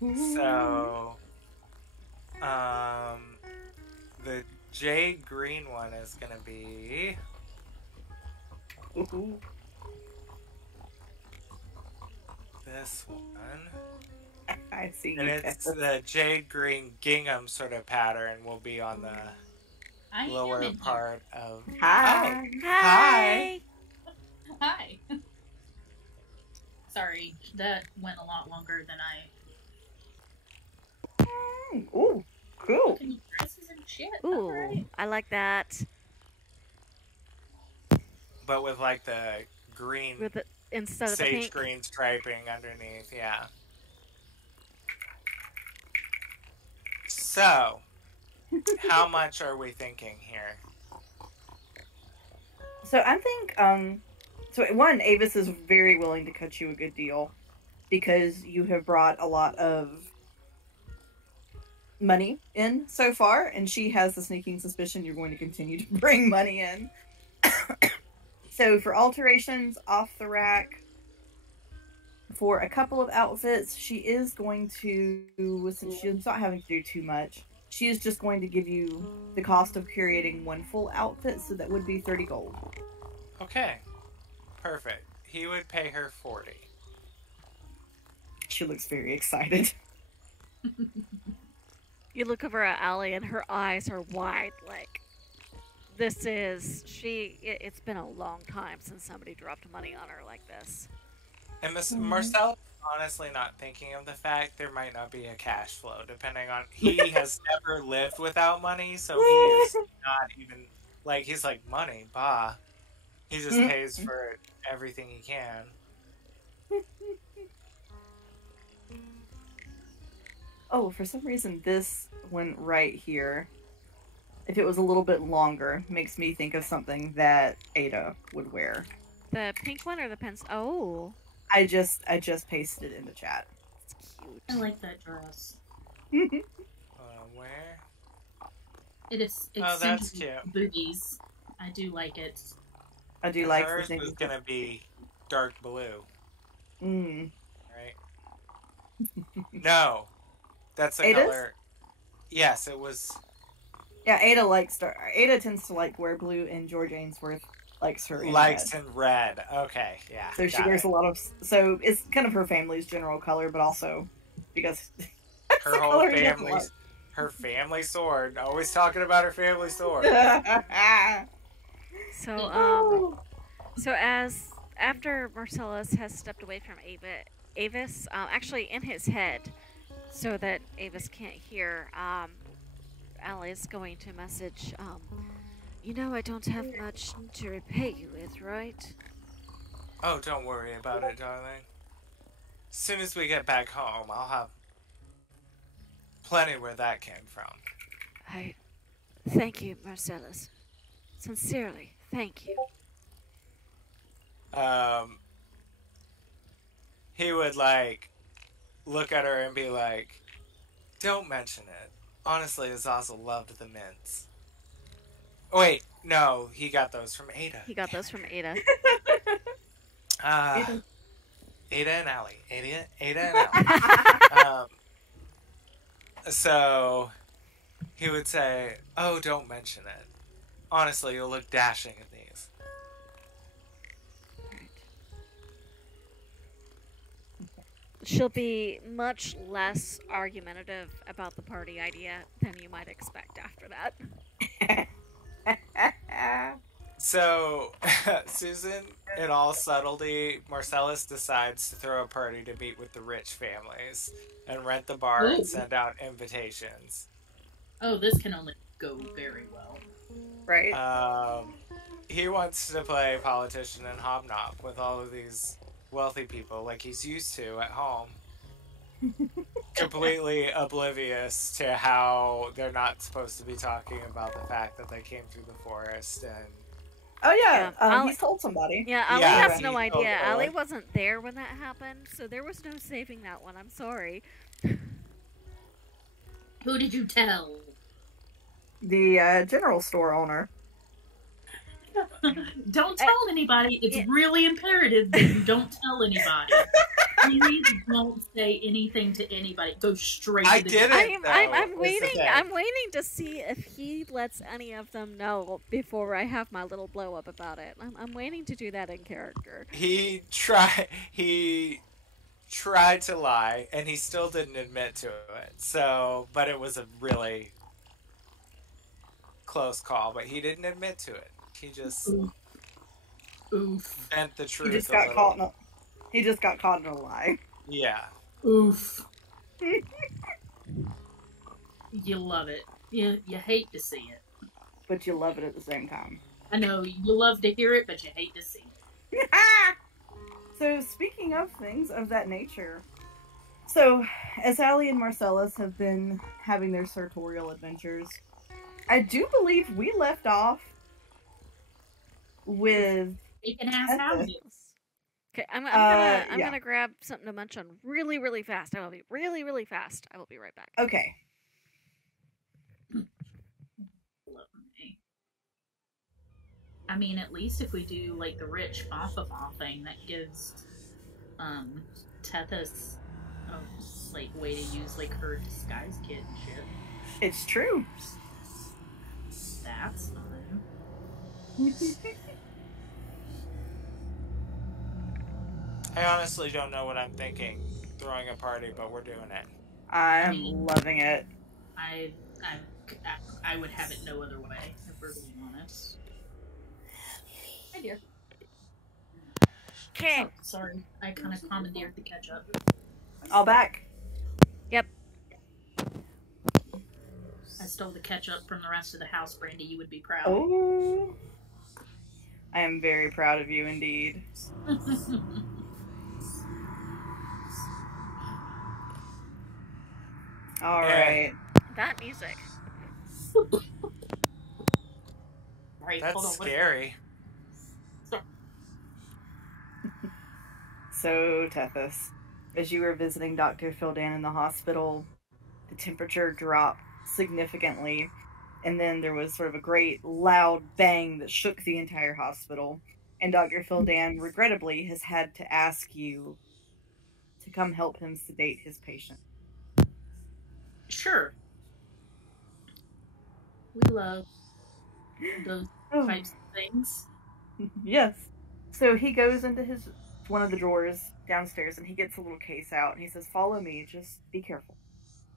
So, the jade green one is gonna be this one. I see. And it's the jade green gingham sort of pattern will be on the lower part of. Hi. Oh, hi. Hi. Sorry, that went a lot longer than I. Ooh, cool. Looking at dresses and shit. Ooh, Alright. I like that. But with like the green, With it instead of the sage pink. green striping underneath, yeah. So, how much are we thinking here? So I think, so one, Avis is very willing to cut you a good deal because you have brought a lot of money in so far, and she has the sneaking suspicion you're going to continue to bring money in. So for alterations off the rack, for a couple of outfits, she is going to, since she's not having to do too much, she is just going to give you the cost of creating one full outfit, so that would be 30 gold. Okay, perfect. He would pay her 40. She looks very excited. You look over at Alli and her eyes are wide, like, it's been a long time since somebody dropped money on her like this. And Marcel is honestly not thinking of the fact there might not be a cash flow, depending on... He has never lived without money, so he is not even... Like, he's like, money, bah. He just pays for everything he can. Oh, for some reason this one right here, if it was a little bit longer, makes me think of something that Ada would wear. The pink one or the pens? Oh. I just pasted it in the chat. It's cute. I like that dress. Where? It's Oh, that's cute. booties. I do like it. I do like the hers thing. was gonna be dark blue, Mm. right? No, that's the Ada's? color. Yes, it was. Yeah, Ada tends to like wear blue, and George Ainsworth likes her in Likes red. in red. Okay, yeah. So she got wears it. a lot of. So it's kind of her family's general color, but also because Her the whole color he doesn't family's. Her family sword. Always talking about her family sword. like. So, after Marcellus has stepped away from Avis, actually in his head, so that Avis can't hear, Alli's going to message, you know I don't have much to repay you with, right? Oh, don't worry about it, darling. As soon as we get back home, I'll have plenty where that came from. I thank you, Marcellus. Sincerely, thank you. He would, like, look at her and be like, don't mention it. Honestly, Azazel loved the mints. Wait, no, he got those from Ada. He got those from Ada. Ada and Alli. Ada and Alli. So he would say, oh, don't mention it. Honestly, you'll look dashing in these. She'll be much less argumentative about the party idea than you might expect after that. So, Susan, in all subtlety, Marcellus decides to throw a party to meet with the rich families and rent the bar and send out invitations. Oh, this can only go very well. Right? He wants to play politician and hobnob with all of these wealthy people like he's used to at home. Completely oblivious to how they're not supposed to be talking about the fact that they came through the forest and... Oh yeah, Yeah, he's told somebody. Yeah, Alli Yeah, has no he idea. told Alli her. wasn't there when that happened, so there was no saving that one. I'm sorry. Who did you tell? The general store owner. Don't tell anybody. It's really imperative that you don't tell anybody. Please don't say anything to anybody. Go straight I to the did it. I'm waiting. I'm waiting to see if he lets any of them know before I have my little blow up about it. I'm waiting to do that in character. He tried to lie, and he still didn't admit to it. So, but it was a really close call. But he didn't admit to it. He just bent the truth. He just a got little. caught in a. He just got caught in a lie. Yeah. Oof. You love it. You hate to see it. But you love it at the same time. I know, you love to hear it, but you hate to see it. So, speaking of things of that nature, so as Alli and Marcellus have been having their sartorial adventures, I do believe we left off with Taking ass houses. Okay, I'm yeah. gonna grab something to munch on really, really fast. I will be really, really fast. I will be right back. Okay. Love me. I mean, at least if we do like the rich Fafa thing, that gives Tethys like way to use like her disguise kit and shit. It's true. That's fun. I honestly don't know what I'm thinking throwing a party, but we're doing it. I'm loving it. I would have it no other way, if we're being honest. Hi, dear. Okay. Oh, sorry, I kind of commandeered the ketchup. All back. Yep. I stole the ketchup from the rest of the house, Brandy. You would be proud. Oh. I am very proud of you indeed. All right. That music. Right, That's hold on. scary. So, Tethys, as you were visiting Dr. Fildan in the hospital, the temperature dropped significantly, and then there was sort of a great loud bang that shook the entire hospital, and Dr. Fildan, regrettably, has had to ask you to come help him sedate his patient. Sure. We love those types of things. Yes. So he goes into one of the drawers downstairs, and he gets a little case out, and he says, "Follow me, just be careful.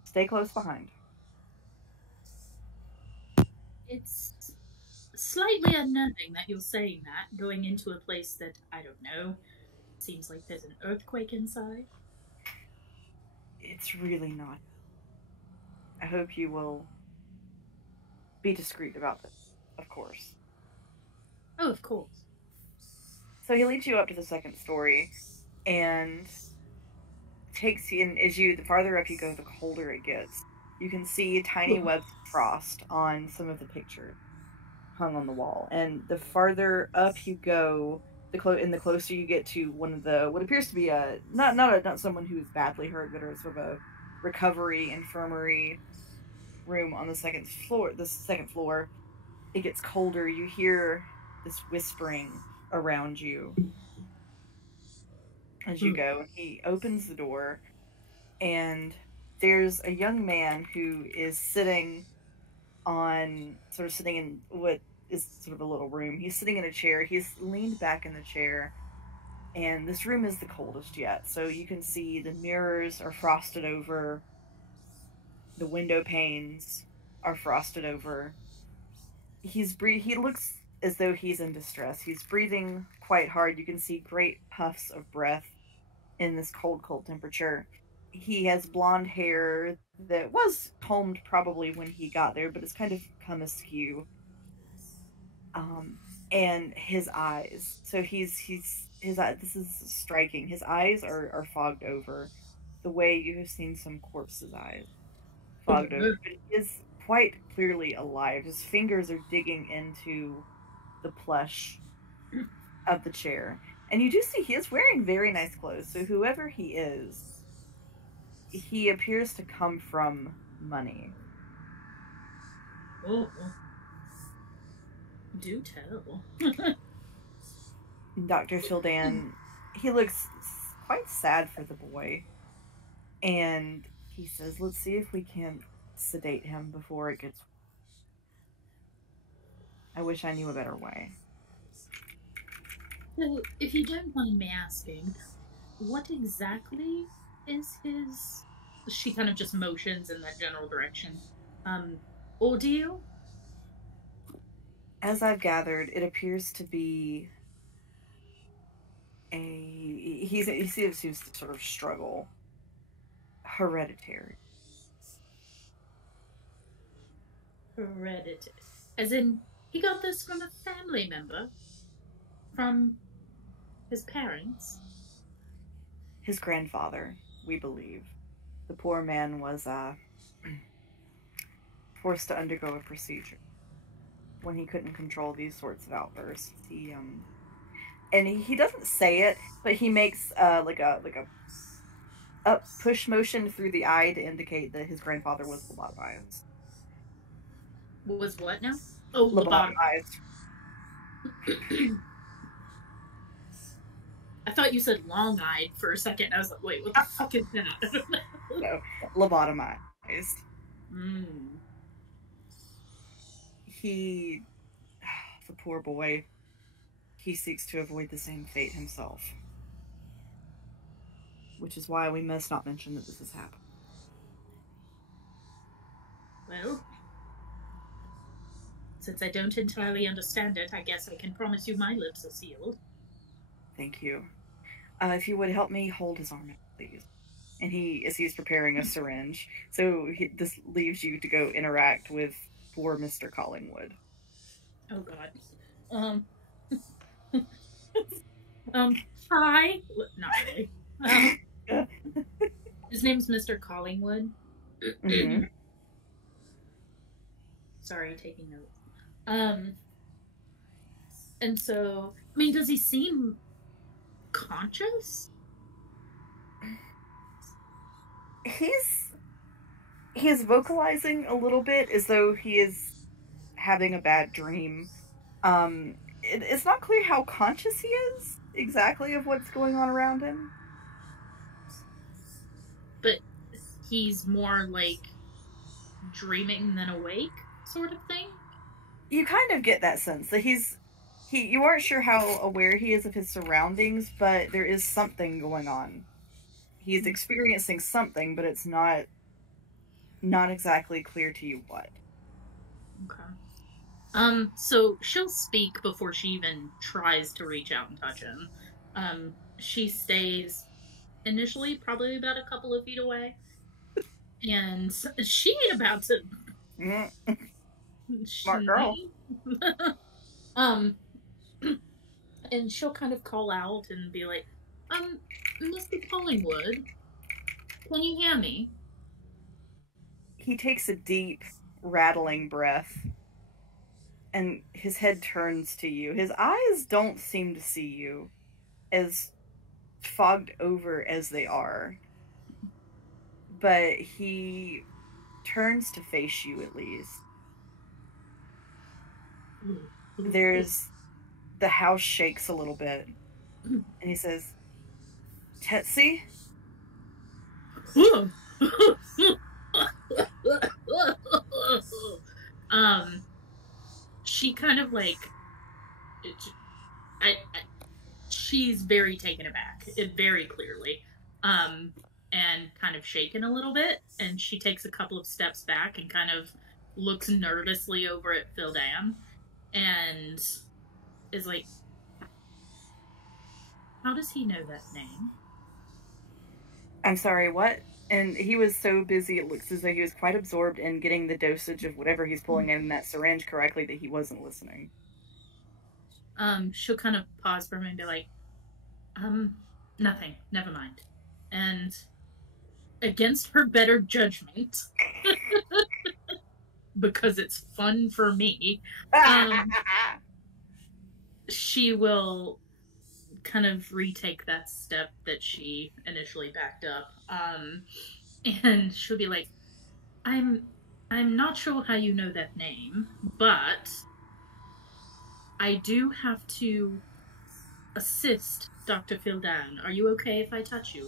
Stay close behind." It's slightly unnerving that you're saying that, going into a place that, I don't know, seems like there's an earthquake inside. It's really not. I hope you will be discreet about this, of course. Oh, of course. So he leads you up to the second story, and takes you in. The farther up you go, the colder it gets. You can see tiny webs of frost on some of the pictures hung on the wall, and the farther up you go, the closer you get to one of the what appears to be a not someone who is badly hurt, but sort of a recovery infirmary room on the second floor. It gets colder. You hear this whispering around you as you go. He opens the door, and there's a young man who is sitting in what is sort of a little room. He's sitting in a chair. He's leaned back in the chair, and this room is the coldest yet. So you can see the mirrors are frosted over, the window panes are frosted over. He looks as though he's in distress. He's breathing quite hard. You can see great puffs of breath in this cold temperature. He has blonde hair that was combed probably when he got there, but it's kind of come askew. And his eyes. So his eye. This is striking. His eyes are fogged over, the way you have seen some corpses' eyes fogged over. But he is quite clearly alive. His fingers are digging into the plush of the chair, and you do see he is wearing very nice clothes. So whoever he is, he appears to come from money. Oh. Do tell. Dr. Fildan, he looks quite sad for the boy, and he says, let's see if we can sedate him before it gets... I wish I knew a better way. So, if you don't mind me asking, what exactly is his... She kind of just motions in that general direction. Ordeal? As I've gathered, it appears to be he seems to sort of struggle. Hereditary. Hereditary. As in, he got this from a family member? From his parents? His grandfather, we believe. The poor man was forced to undergo a procedure when he couldn't control these sorts of outbursts. He doesn't say it, but he makes like a up push motion through the eye to indicate that his grandfather was lobotomized. Was what now? Oh, lobotomized. I thought you said long-eyed for a second. I was like, wait, what the fuck is that? No, lobotomized. The poor boy, he seeks to avoid the same fate himself. Which is why we must not mention that this has happened. Well, since I don't entirely understand it, I guess I can promise you my lips are sealed. Thank you. If you would help me hold his arm, please. And he's preparing a syringe. So this leaves you to go interact with poor Mr. Collingwood. Oh, God. Hi. Not really. His name's Mr. Collingwood. Mm-hmm. Sorry, taking notes. And so, I mean, does he seem conscious? He's vocalizing a little bit as though he is having a bad dream. It's not clear how conscious he is exactly of what's going on around him. But he's more like dreaming than awake, sort of thing? You kind of get that sense that you aren't sure how aware he is of his surroundings, but there is something going on. He's experiencing something, but it's not exactly clear to you what. Okay. So she'll speak before she even tries to reach out and touch him. She stays initially probably about a couple of feet away. And she ain't about to... Smart girl. And she'll kind of call out and be like, Mr. Collingwood, can you hear me? He takes a deep, rattling breath, and his head turns to you. His eyes don't seem to see you, as fogged over as they are. But he turns to face you at least. The house shakes a little bit, and he says, Tetsy? She kind of like, she's very taken aback, very clearly, and kind of shaken a little bit, and she takes a couple of steps back and kind of looks nervously over at Fildan, and is like, how does he know that name? I'm sorry, what? And he was so busy, it looks as though he was quite absorbed in getting the dosage of whatever he's pulling in that syringe correctly that he wasn't listening. She'll kind of pause for a minute and be like, nothing, never mind. And against her better judgment, because it's fun for me, she will kind of retake that step that she initially backed up. And she'll be like, I'm not sure how you know that name, but I do have to assist Dr. Fildan. Are you okay if I touch you?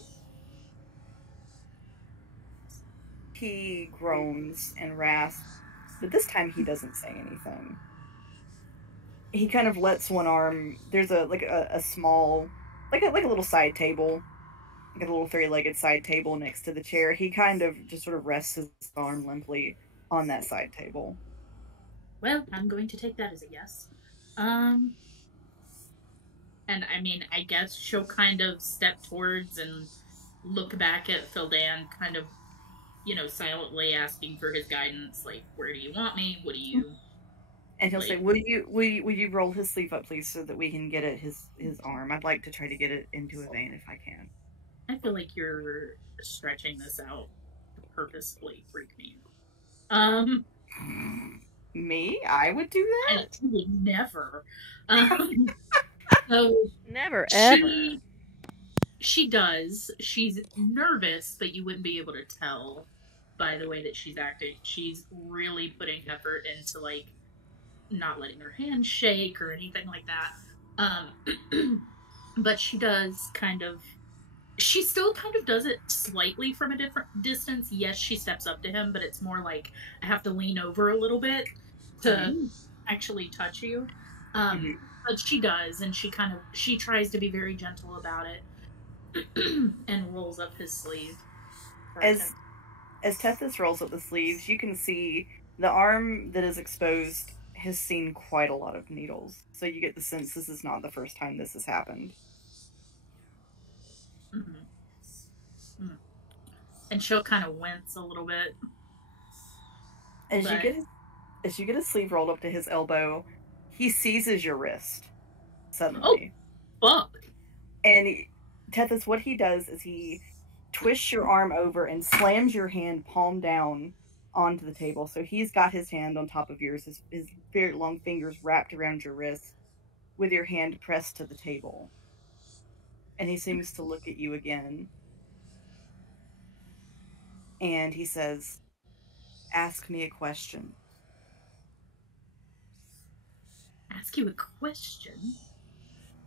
He groans and rasps, but this time he doesn't say anything. He kind of lets one arm. There's a small, like a little side table, like a little three-legged side table next to the chair. He kind of just sort of rests his arm limply on that side table. Well, I'm going to take that as a yes. And I mean, I guess she'll kind of step towards and look back at Fildan, kind of, silently asking for his guidance, like, where do you want me? What do you... And he'll say, will you roll his sleeve up, please, so that we can get at his arm? I'd like to try to get it into a vein if I can. I feel like you're stretching this out to purposefully freak me out. Me? I would do that? I would never. So never, ever. She does. She's nervous, but you wouldn't be able to tell by the way that she's acting. She's really putting effort into, like, not letting her hand shake or anything like that. But she does she still kind of does it slightly from a different distance. Yes, she steps up to him, but it's more like I have to lean over a little bit to actually touch you. But she does, and she tries to be very gentle about it and rolls up his sleeve. As Tethys rolls up the sleeves, you can see the arm that is exposed has seen quite a lot of needles. So you get the sense this is not the first time this has happened. And she'll kind of wince a little bit. As you get his sleeve rolled up to his elbow, he seizes your wrist suddenly. Oh, fuck! And Tethys, what he does is he twists your arm over and slams your hand palm down onto the table. So he's got his hand on top of yours, his very long fingers wrapped around your wrist, with your hand pressed to the table. And he seems to look at you again. And he says, ask me a question. Ask you a question?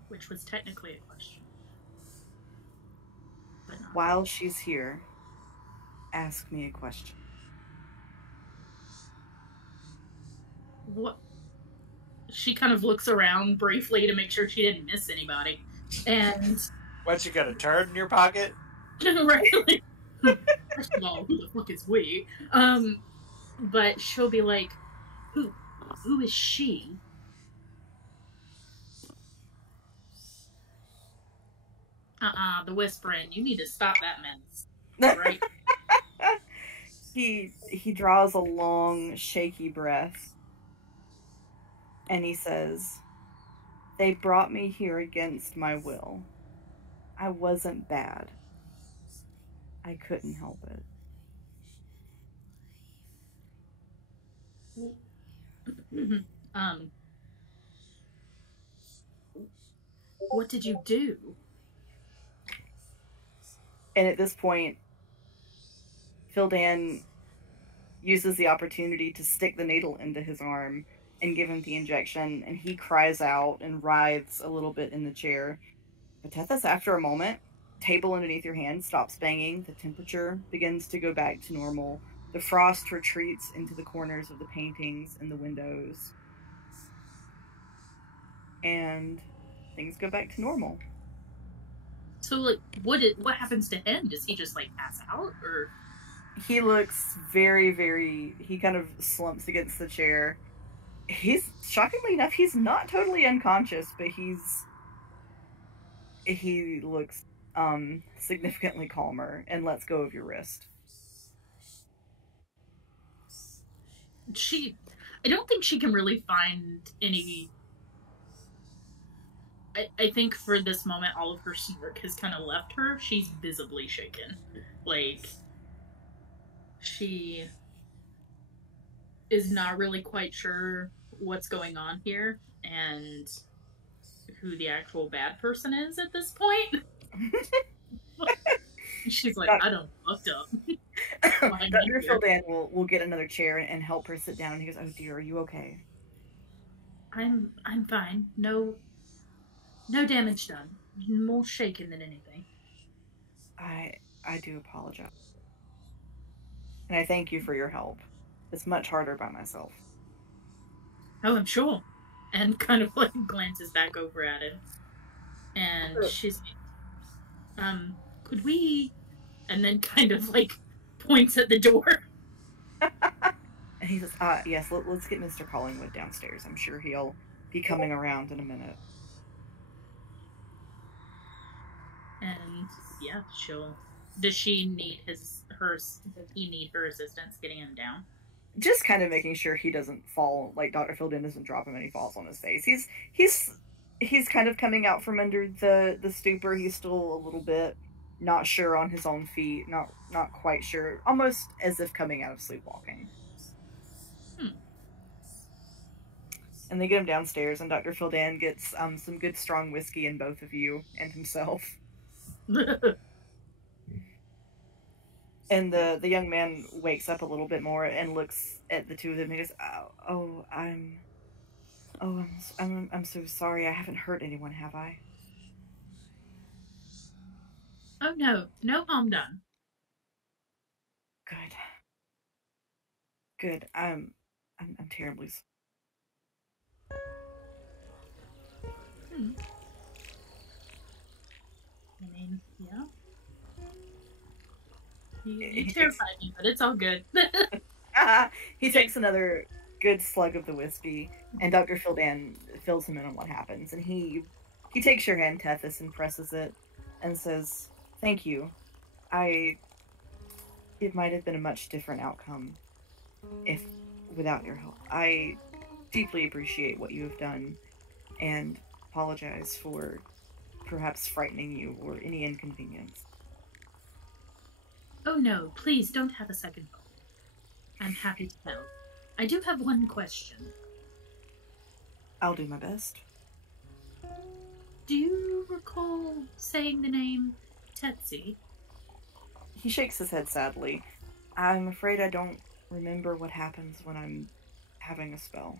Which was technically a question. But not. While she's here, ask me a question. What? She kind of looks around briefly to make sure she didn't miss anybody. And... What, you got a turd in your pocket? Right? First of all, who the fuck is we? But she'll be like, who is she? The whispering. You need to stop that menace. Right? He draws a long, shaky breath, And he says, "They brought me here against my will. I wasn't bad. I couldn't help it." What did you do? And at this point, Fildan uses the opportunity to stick the needle into his arm and give him the injection, and he cries out and writhes a little bit in the chair. But Tethys, after a moment, table underneath your hand stops banging, the temperature begins to go back to normal, the frost retreats into the corners of the paintings and the windows, and things go back to normal. So, like, what happens to him? Does he just, like, pass out, or? He looks very, he kind of slumps against the chair. He's, shockingly enough, he's not totally unconscious, but he looks significantly calmer and lets go of your wrist. I don't think she can really find any. I think for this moment, all of her smirk has kind of left her. She's visibly shaken. Like, she is not really quite sure what's going on here and who the actual bad person is at this point. She's like, I don't fucked up. Dr. Fildan will get another chair and help her sit down. He goes, "Oh dear, are you okay?" I'm fine. No damage done. More shaken than anything. I do apologize. And I thank you for your help. It's much harder by myself. Oh, I'm sure. And kind of like glances back over at him. And she's like, could we? And then kind of like points at the door. And he says, yes, let's get Mr. Collingwood downstairs. I'm sure he'll be coming around in a minute. And yeah, does he need does he need her assistance getting him down? Just kind of making sure he doesn't fall, like Dr. Fildan doesn't drop him and he falls on his face. He's kind of coming out from under the stupor. He's still a little bit not sure on his own feet, not quite sure, almost as if coming out of sleepwalking. And they get him downstairs, and Dr. Fildan gets some good strong whiskey in both of you and himself. And the young man wakes up a little bit more and looks at the two of them and goes, I'm so sorry. I haven't hurt anyone, have I? Oh no harm done. Good. I'm terribly sorry. I mean, yeah. You terrified me, but it's all good. He takes another good slug of the whiskey, and Dr. Fildan fills him in on what happens. And he takes your hand, Tethys, and presses it, and says, "Thank you. It might have been a much different outcome if without your help. I deeply appreciate what you have done, and apologize for perhaps frightening you or any inconvenience." Oh no, please don't have a second thought. I'm happy to help. I do have one question. I'll do my best. Do you recall saying the name Tetsy? He shakes his head sadly. I'm afraid I don't remember what happens when I'm having a spell.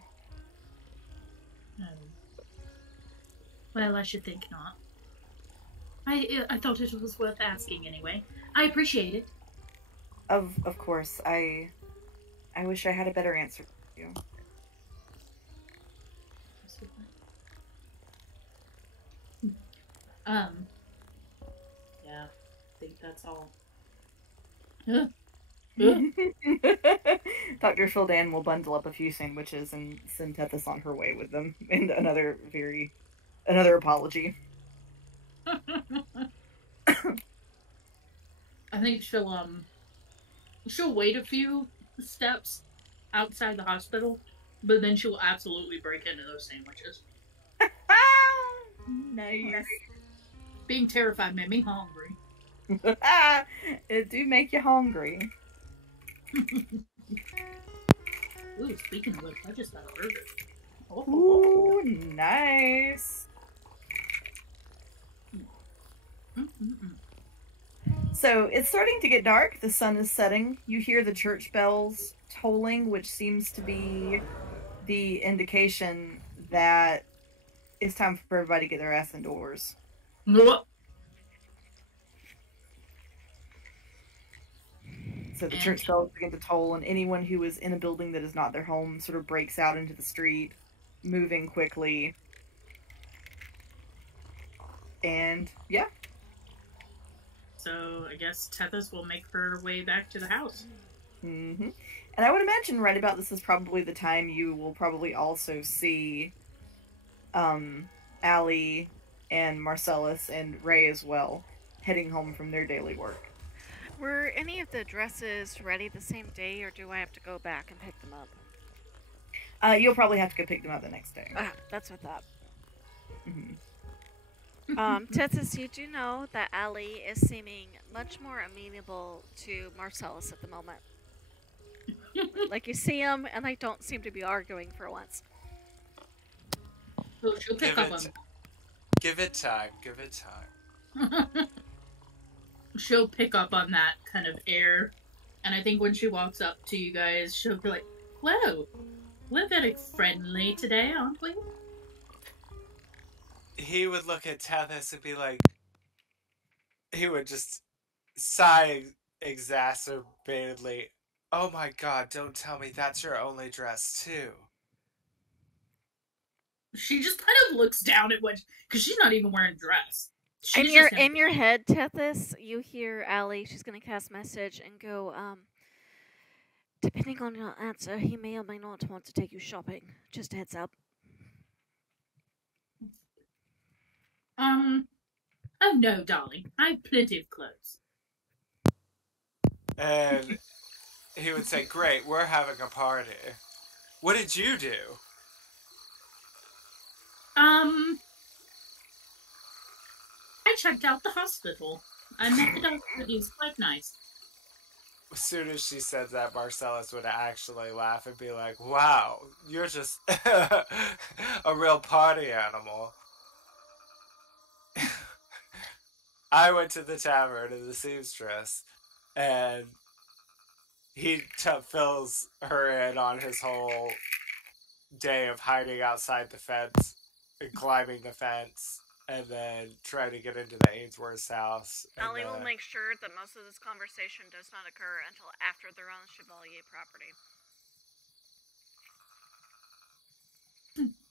Oh. Well, I should think not. I thought it was worth asking anyway. I appreciate it. Of course, I wish I had a better answer for you. Yeah, I think that's all. Dr. Fildan will bundle up a few sandwiches and send Tethys on her way with them. And another apology. I think she'll wait a few steps outside the hospital But then she will absolutely break into those sandwiches. Nice. Being terrified made me hungry. It do make you hungry. Ooh, speaking of which, I just got a burger. Oh, Ooh, nice. So it's starting to get dark. The sun is setting. You hear the church bells tolling, which seems to be the indication that it's time for everybody to get their ass indoors. So the church bells begin to toll, and anyone who is in a building that is not their home sort of breaks out into the street, moving quickly. And yeah. So I guess Tethys will make her way back to the house. Mm-hmm. And I would imagine right about this is probably the time you will probably also see Alli and Marcellus and Ray as well, heading home from their daily work. Were any of the dresses ready the same day, or do I have to go back and pick them up? You'll probably have to go pick them up the next day. That's what I thought. Mm-hmm. Tethys, you do know that Alli is seeming much more amenable to Marcellus at the moment. Like, you see him, and they don't seem to be arguing for once. Oh, she'll pick up on Give it time. Give it time. She'll pick up on that kind of air, and I think when she walks up to you guys, she'll be like, "Whoa, we're very friendly today, aren't we?" He would look at Tethys and be like, he would just sigh exacerbatedly. Oh my god, don't tell me that's your only dress too. She just kind of looks down at what, because she's not even wearing a dress. In your head, Tethys, you hear Alli. She's gonna cast message and go, depending on your answer, he may or may not want to take you shopping. Just a heads up. Oh no, darling. I have plenty of clothes. And he would say, great, we're having a party. What did you do? I checked out the hospital. I met the doctor. He was quite nice. As soon as she said that, Marcellus would actually laugh and be like, wow, you're just a real party animal. I went to the tavern in the seamstress, and he fills her in on his whole day of hiding outside the fence and climbing the fence and then trying to get into the Ainsworth's house. Alli will make sure that most of this conversation does not occur until after they're on Chevalier property.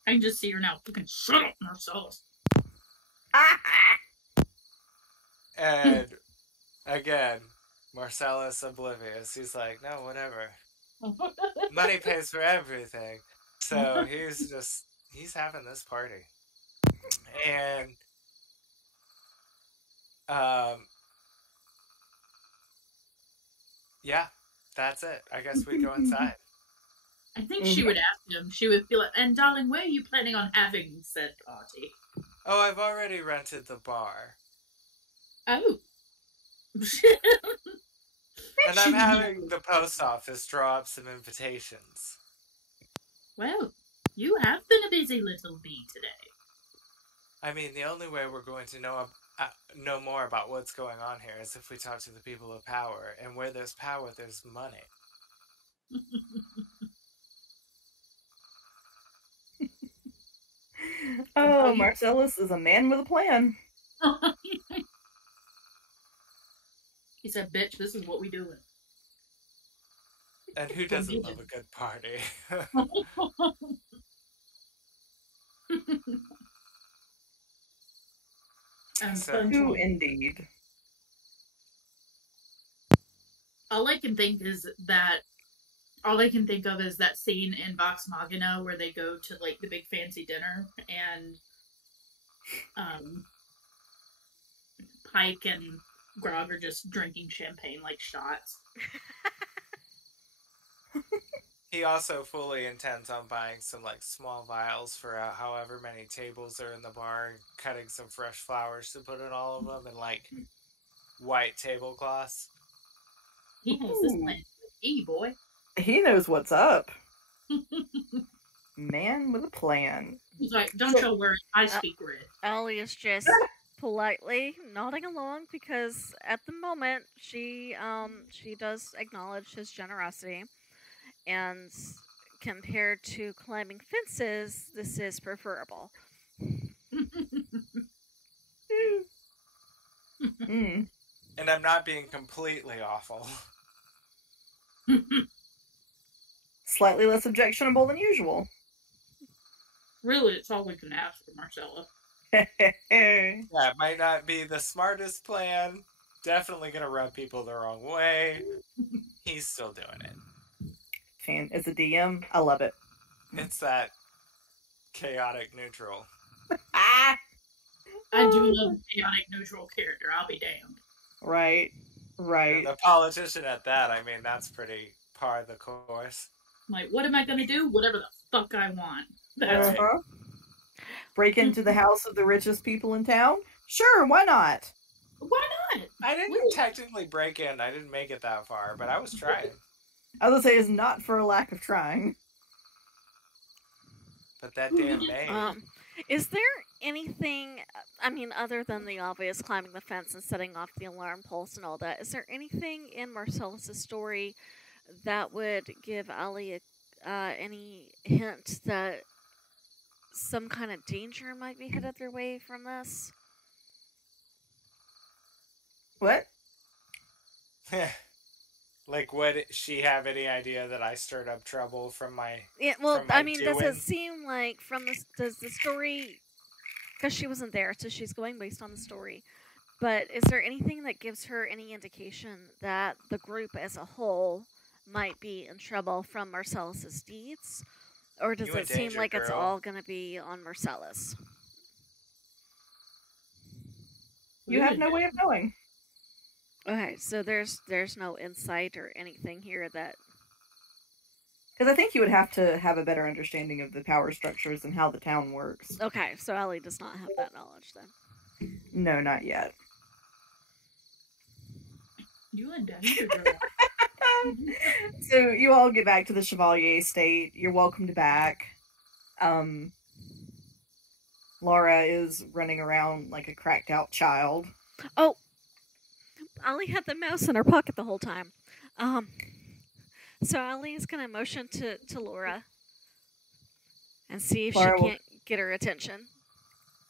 I can just see her now. Fucking shut up, Marcellus. And again, Marcellus oblivious. He's like, no, whatever. Money pays for everything. So he's having this party. And yeah, that's it. I guess we go inside. I think she would ask him. She would be like, and darling, where are you planning on having said party? Oh, I've already rented the bar. Oh. And I'm having the post office draw up some invitations. Well, you have been a busy little bee today. I mean, the only way we're going to know more about what's going on here is if we talk to the people of power. And where there's power, there's money. Oh, Marcellus is a man with a plan. He said, bitch, this is what we doing. And who doesn't love a good party? Who indeed? All I can think of is that scene in Vox Machina where they go to like the big fancy dinner and Pike and Grog are just drinking champagne like shots. He also fully intends on buying some like small vials for however many tables are in the bar and cutting some fresh flowers to put in all of them and like white tablecloths. He has this plan. Hey, boy. He knows what's up. Man with a plan. He's like, don't you worry, I speak red. Alli is just politely nodding along because at the moment she does acknowledge his generosity, and compared to climbing fences, this is preferable. Mm. And I'm not being completely awful. Slightly less objectionable than usual. Really, it's all we can ask for Marcellus. Yeah, it might not be the smartest plan. Definitely gonna rub people the wrong way. He's still doing it. Fan as a DM, I love it. It's that chaotic neutral. Ah! I do love a chaotic neutral character, I'll be damned. Right. And the politician at that, I mean, that's pretty par the course. Like, what am I gonna do? Whatever the fuck I want. That's Uh-huh. Break into the house of the richest people in town? Sure, why not? Why not? I didn't technically break in. I didn't make it that far, but I was trying. I was gonna say it's not for a lack of trying. But that damn maid. Is there anything, I mean, other than the obvious climbing the fence and setting off the alarm pulse and all that, is there anything in Marcellus' story that would give Alli any hint that some kind of danger might be headed their way from this? What? Like, would she have any idea that I stirred up trouble from my... Yeah, well, from my I mean, does doing? it seem like from this, does the story, because she wasn't there, so she's going based on the story, but is there anything that gives her any indication that the group as a whole might be in trouble from Marcellus' deeds? Or does You in it seem danger, like it's girl. all going to be on Marcellus? You have no way of knowing. Okay, so there's no insight or anything here that... Because I think you would have to have a better understanding of the power structures and how the town works. Okay, so Alli does not have that knowledge then. No, not yet. You in danger, girl. So you all get back to the Chevalier estate. You're welcomed back. Laura is running around like a cracked out child. Oh! Alli had the mouse in her pocket the whole time. So Alli is going to motion to Laura and see if Laura she will- can't get her attention.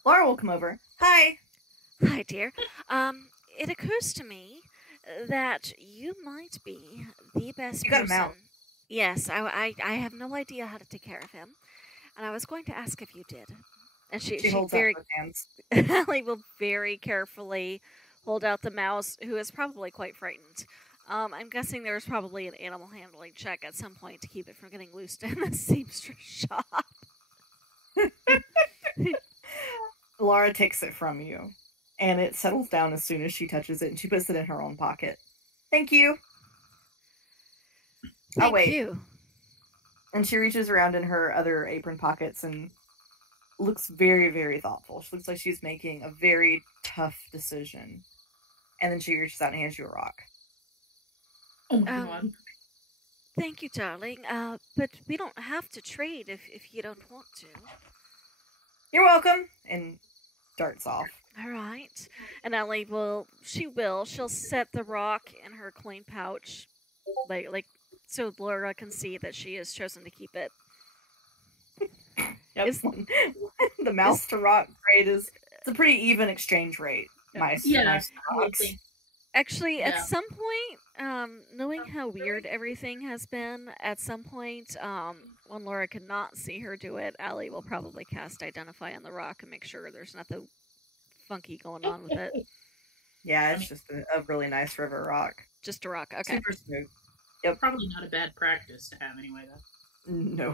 Laura will come over. Hi. Hi, dear. It occurs to me that you might be the best You got a person. mouse. Yes, I have no idea how to take care of him, and I was going to ask if you did. And she holds very out her hands. Alli will very carefully hold out the mouse, who is probably quite frightened. I'm guessing there was probably an animal handling check at some point to keep it from getting loosed in the seamstress shop. Laura takes it from you, and it settles down as soon as she touches it, and she puts it in her own pocket. Thank you. Thank wait. you. And she reaches around in her other apron pockets and looks very, very thoughtful. She looks like she's making a very tough decision. And then she reaches out and hands you a rock. Oh my god. Thank you, darling. But we don't have to trade if you don't want to. You're welcome. And darts off. All right. And Alli she'll set the rock in her coin pouch, like so Laura can see that she has chosen to keep it. Yep. The mouse to rock rate it's a pretty even exchange rate. Nice. Yeah, Nice I would rocks. think. Actually, Yeah. at some point, knowing how weird everything has been, at some point, when Laura cannot see her do it, Alli will probably cast Identify on the rock and make sure there's nothing funky going on with it. Yeah, it's just a really nice river rock. Just a rock. Okay. Super smooth. Probably not a bad practice to have anyway, though. No.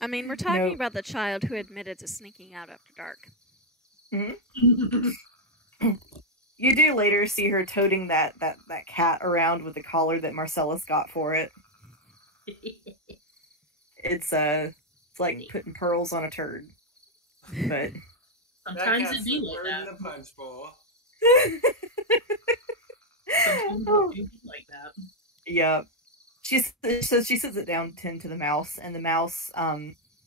I mean, we're talking No. about the child who admitted to sneaking out after dark. You do later see her toting that cat around with the collar that Marcellus got for it. It's like putting pearls on a turd. But Sometimes it be like in that. the punch bowl. Sometimes it do be like that. Yeah. She sits it down to the mouse, and the mouse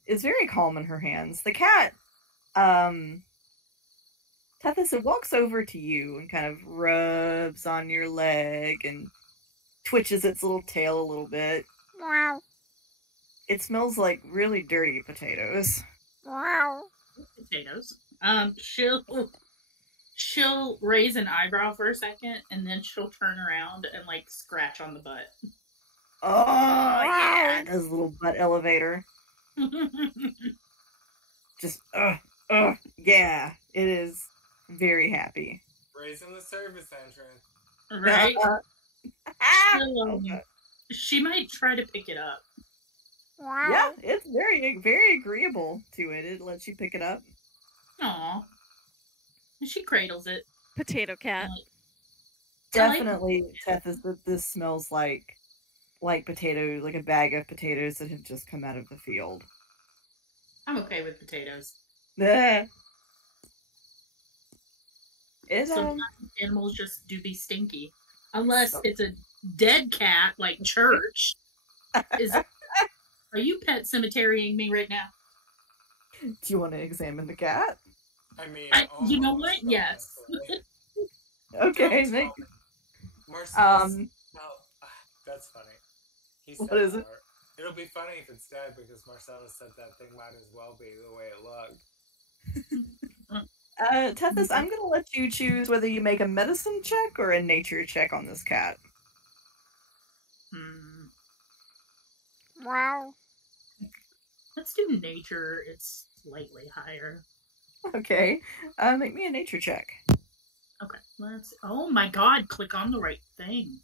is very calm in her hands. The cat, Tethys, it walks over to you and kind of rubs on your leg and twitches its little tail a little bit. Wow. It smells like really dirty potatoes. Wow. Potatoes. She'll raise an eyebrow for a second, and then she'll turn around and like scratch on the butt. Oh yeah, it does a little butt elevator. Just yeah, it is very happy. Raising the service entrance. Right? Okay. She might try to pick it up. Wow. Yeah, it's very agreeable to it. It lets you pick it up. Aw. She cradles it. Potato cat. Definitely, Tethys, this smells like potatoes, like a bag of potatoes that have just come out of the field. I'm okay with potatoes. Sometimes animals just do be stinky. Unless it's a dead cat, like Church. Are you pet cemeterying me right now? Do you want to examine the cat? I mean, you know what? Yes. Okay, thank you. Marcellus, that's funny. He said What is it? It'll be funny if it's dead because Marcellus said that thing might as well be the way it looked. Tethys, I'm gonna let you choose whether you make a medicine check or a nature check on this cat. Wow. Let's do nature. It's slightly higher. Okay, make me a nature check. Okay, oh my god, click on the right thing.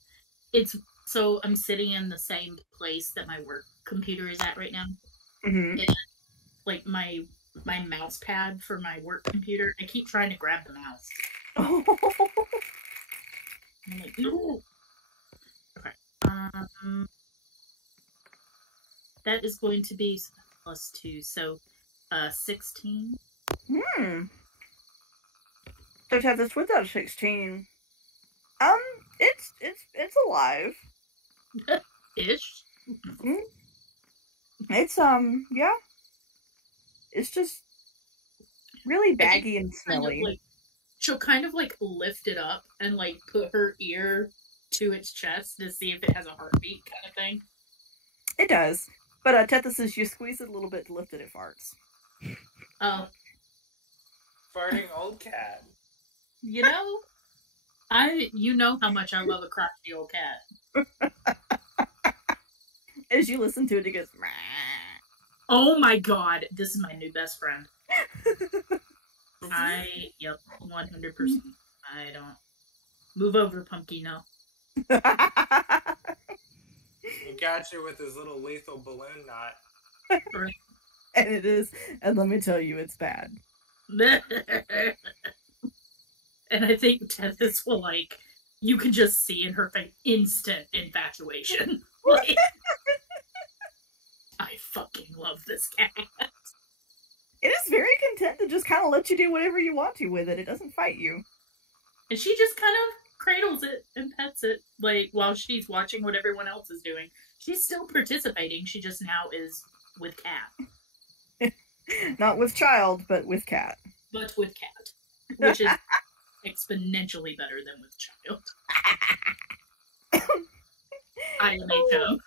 So I'm sitting in the same place that my work computer is at right now. Mm-hmm. And, like my mouse pad for my work computer, I keep trying to grab the mouse. I'm like, no. Okay. That is going to be +2, so 16. So Tethys, with that 16, it's alive. Ish. It's yeah. It's just really baggy and smelly. She'll kind of like lift it up and like put her ear to its chest to see if it has a heartbeat, kind of thing. It does, but Tethys, as you squeeze it a little bit to lift it, it farts. Oh, Farting old cat. You know, you know how much I love a crotchety old cat. As you listen to it, it goes. Meh. Oh my god, this is my new best friend. Yep, 100%. I don't. Move over, Pumpkin, no. He got you with his little lethal balloon knot. And it is, and let me tell you, it's bad. And I think Tethys will, like, you can just see in her face instant infatuation. Like, I fucking love this cat. It is very content to just kind of let you do whatever you want to with it. It doesn't fight you. And she just kind of cradles it and pets it, like, while she's watching what everyone else is doing. She's still participating, she just now is with cat. Not with child, but with cat. But with cat. Which is exponentially better than with child. I am a chum.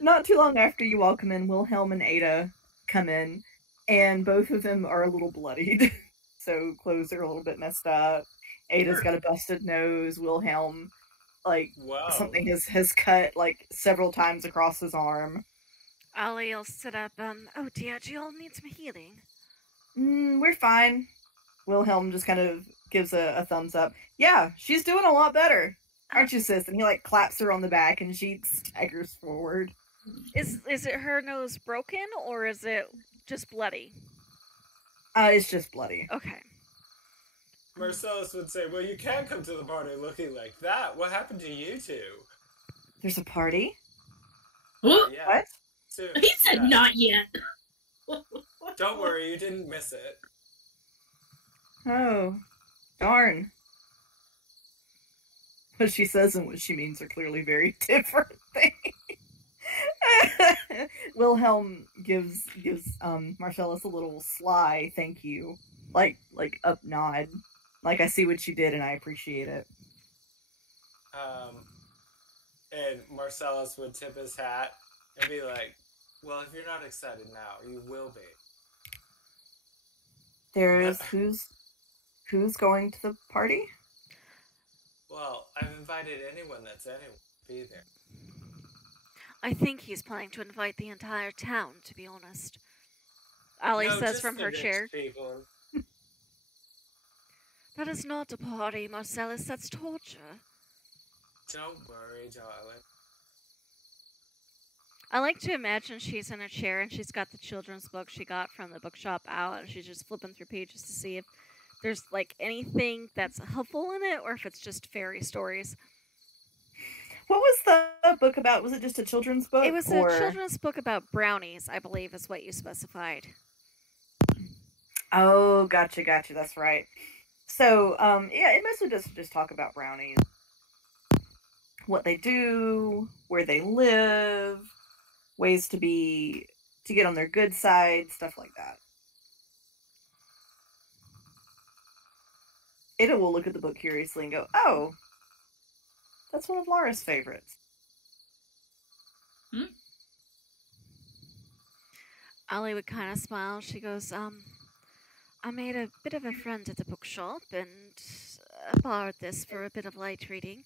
Not too long after you all come in, Wilhelm and Ada come in, and both of them are a little bloodied. So clothes are a little bit messed up. Ada's got a busted nose. Wilhelm, like, something has cut, like, several times across his arm. Alli will sit up. Oh dear, do you all need some healing? We're fine. Wilhelm just kind of gives a thumbs up. Yeah, she's doing a lot better. Aren't you, sis? And he, like, claps her on the back, and she staggers forward. Is it her nose broken, or is it just bloody? It's just bloody. Okay. Marcellus would say, well, you can't come to the party looking like that. What happened to you two? There's a party? Yeah. What? Soon. He said Yeah. not yet. Don't worry, you didn't miss it. Oh, darn. What she says and what she means are clearly very different things. Wilhelm gives Marcellus a little sly thank you, like up nod, like I see what you did and I appreciate it. And Marcellus would tip his hat and be like, "Well, if you're not excited now, you will be." There's who's going to the party? Well, I've invited anyone that's anyone to be there. I think he's planning to invite the entire town, to be honest. Alli No, says just from the her rich chair. people. That is not a party, Marcellus. That's torture. Don't worry, darling. I like to imagine she's in a chair and she's got the children's book she got from the bookshop out, and she's just flipping through pages to see if there's like anything that's helpful in it or if it's just fairy stories. What was the book about? Was it just a children's book? It was a children's book about brownies, I believe is what you specified. Oh, gotcha. That's right. So, yeah, it mostly does just talk about brownies. What they do, where they live, ways to get on their good side, stuff like that. Ada will look at the book curiously and go, "Oh, that's one of Laura's favorites." Alli would kind of smile. She goes, I made a bit of a friend at the bookshop and borrowed this for a bit of light reading.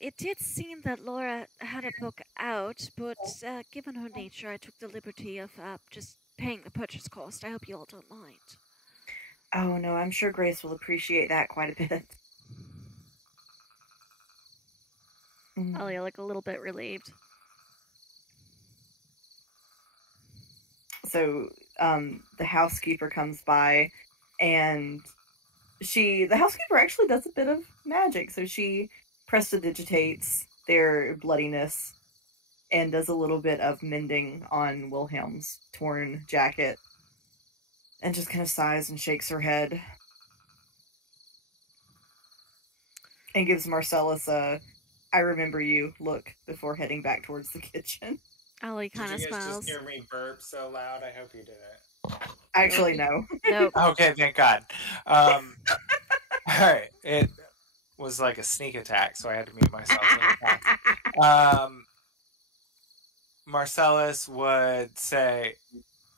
It did seem that Laura had a book out, but given her nature, I took the liberty of just paying the purchase cost. I hope you all don't mind. Oh, no, I'm sure Grace will appreciate that quite a bit. Alli, like a little bit relieved. So, the housekeeper comes by, and the housekeeper actually does a bit of magic. So she prestidigitates their bloodiness and does a little bit of mending on Wilhelm's torn jacket and just kind of sighs and shakes her head and gives Marcellus a "I remember you" look before heading back towards the kitchen. Alli kind of Did you guys smiles. just hear me burp so loud? I hope you didn't. Actually, no. Nope. Okay, thank God. Alright, it was like a sneak attack, so I had to mute myself. Marcellus would say,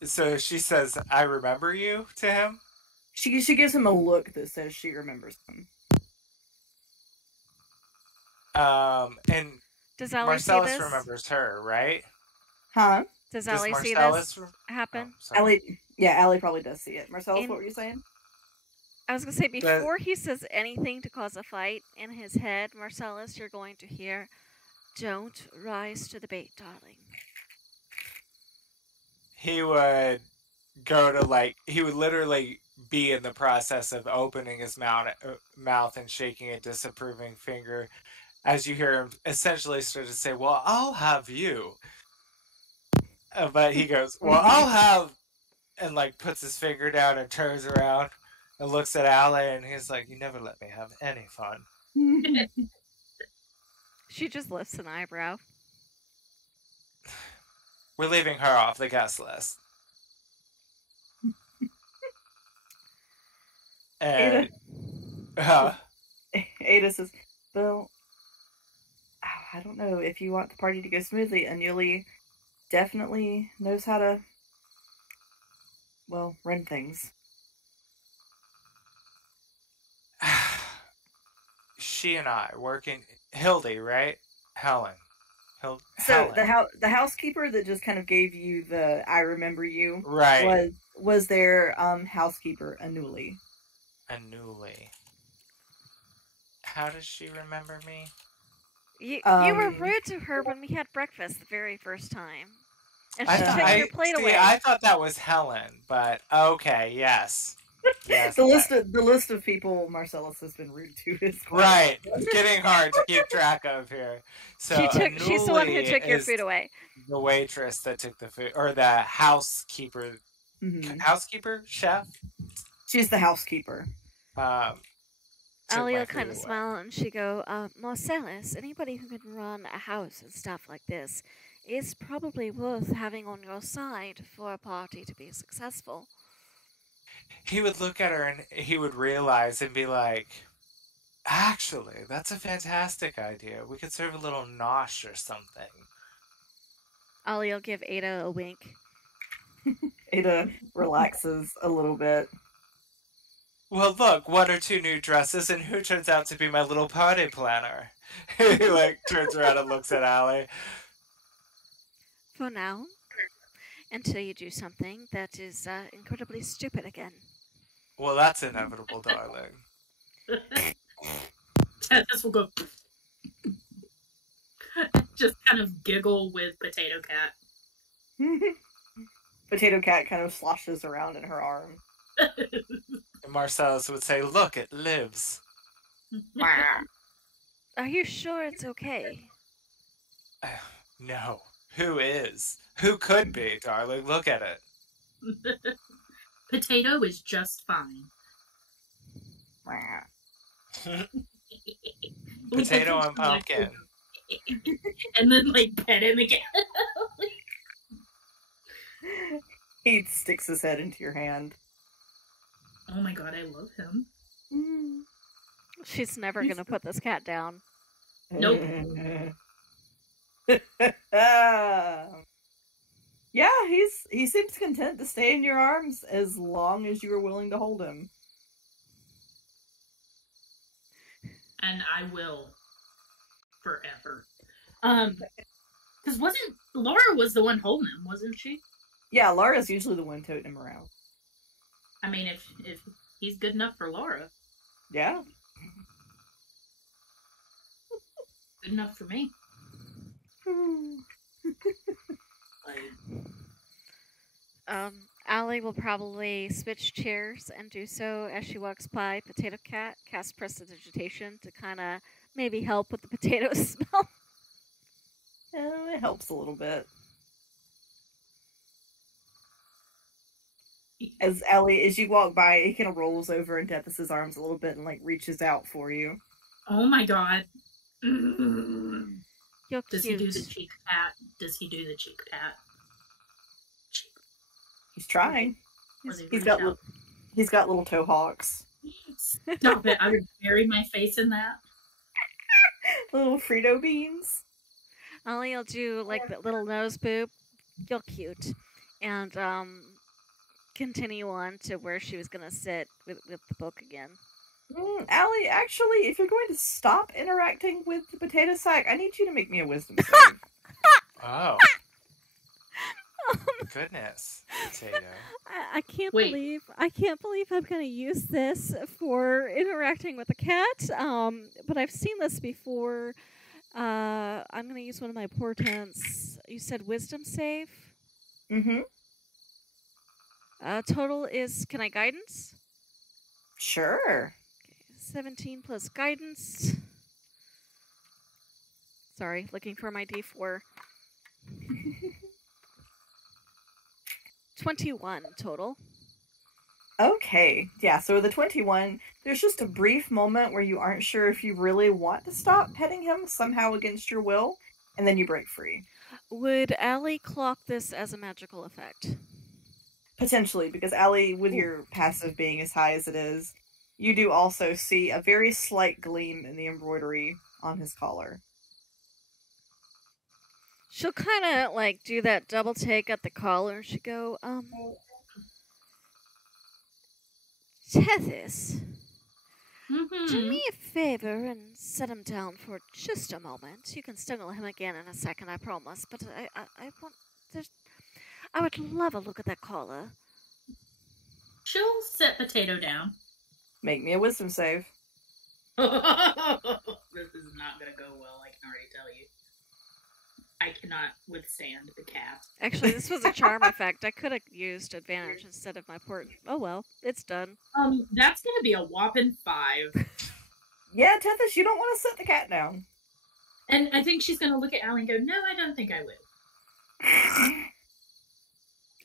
so she says, "I remember you" to him? She gives him a look that says she remembers him. And Does Alli Marcellus see this? remembers her, right? Huh? Does Does Alli see Marcellus this happen? Oh, sorry. Alli, yeah, Alli probably does see it. Marcellus, In- what were you saying? I was going to say, before he says anything to cause a fight, in his head, Marcellus, you're going to hear, "Don't rise to the bait, darling." He would go to he would literally be in the process of opening his mouth and shaking a disapproving finger as you hear him essentially start to say, "Well, I'll have you." But he goes, "Well, I'll have," and puts his finger down and turns around and looks at Alli, and he's like, "You never let me have any fun." She just lifts an eyebrow. We're leaving her off the guest list. And Ada says, "Well, I don't know if you want the party to go smoothly. Anuli definitely knows how to, well, run things." She and I working Hildy, right? Helen. So Helen. the housekeeper that just kind of gave you the "I remember you" Right. was their housekeeper Anuli. Anuli. How does she remember me? You were rude to her when we had breakfast the very first time. And she took your plate away. I thought that was Helen, but okay, yes. Yes. The list of people Marcellus has been rude to is Right. It's getting hard to keep track of here. So She's the one who Anuli took your is food away. the waitress that took the food, or the housekeeper, Mhm. chef. She's the housekeeper. Took Alli my will food kind of away. smile and she go, Marcellus, anybody who can run a house and stuff like this is probably worth having on your side for a party to be successful. He would look at her and he would realize and be like, actually, that's a fantastic idea. We could serve a little nosh or something. Alli will give Ada a wink. Ada relaxes a little bit. Well, look, 1 or 2 new dresses, and who turns out to be my little party planner? He, like, turns around and looks at Alli. For now, until you do something that is incredibly stupid again. Well, that's inevitable, darling. Tethys will go. Just kind of giggle with Potato Cat. Potato Cat kind of sloshes around in her arm. And Marcellus would say, look, it lives. Are you sure it's okay? No. Who is? Who could be, darling? Look at it. Potato is just fine. Potato and pumpkin. And then, like, pet him again. He sticks his head into your hand. Oh my god, I love him. She's never going to put this cat down. Nope. Yeah, he seems content to stay in your arms as long as you are willing to hold him. And I will. Forever. Because Laura was the one holding him, wasn't she? Yeah, Laura's usually the one toting him around. I mean, if he's good enough for Laura, Yeah. good enough for me. Alli will probably switch chairs and do so as she walks by Potato Cat, cast Prestidigitation to kind of maybe help with the potato smell. It helps a little bit. As you walk by, he kind of rolls over in Tethys' arms a little bit and like reaches out for you. Oh my god. You're Does cute. he do the cheek pat? Does he do the cheek pat? He's trying. Was he He's really got he's got little toe hawks. Stop it. I would bury my face in that. Little Frito beans. Alli will do like the little nose boop. You're cute. And continue on to where she was going to sit with the book again. Alli, actually, if you're going to stop interacting with the potato sack, I need you to make me a wisdom save. Oh. Goodness, potato. I can't Wait. believe I'm going to use this for interacting with a cat. But I've seen this before. I'm going to use one of my portents. You said wisdom save? Mm-hmm. Total is, can I guidance? Sure. 17 plus guidance. Sorry, looking for my D4. 21 total. Okay. Yeah, so with the 21, there's just a brief moment where you aren't sure if you really want to stop petting him somehow against your will, and then you break free. Would Alli clock this as a magical effect? Potentially, because Alli, with your passive being as high as it is, you do also see a very slight gleam in the embroidery on his collar. She'll kind of like do that double take at the collar. She'll go, Tethys, do me a favor and set him down for just a moment. You can snuggle him again in a second, I promise. But I would love a look at that collar. She'll set Potato down. Make me a wisdom save. This is not going to go well, I can already tell you. I cannot withstand the cat. Actually, this was a charm effect. I could have used advantage instead of my port. Oh well, it's done. That's gonna be a whopping 5. Yeah, Tethys, you don't want to set the cat down. And I think she's gonna look at Alli and go, "No, I don't think I will."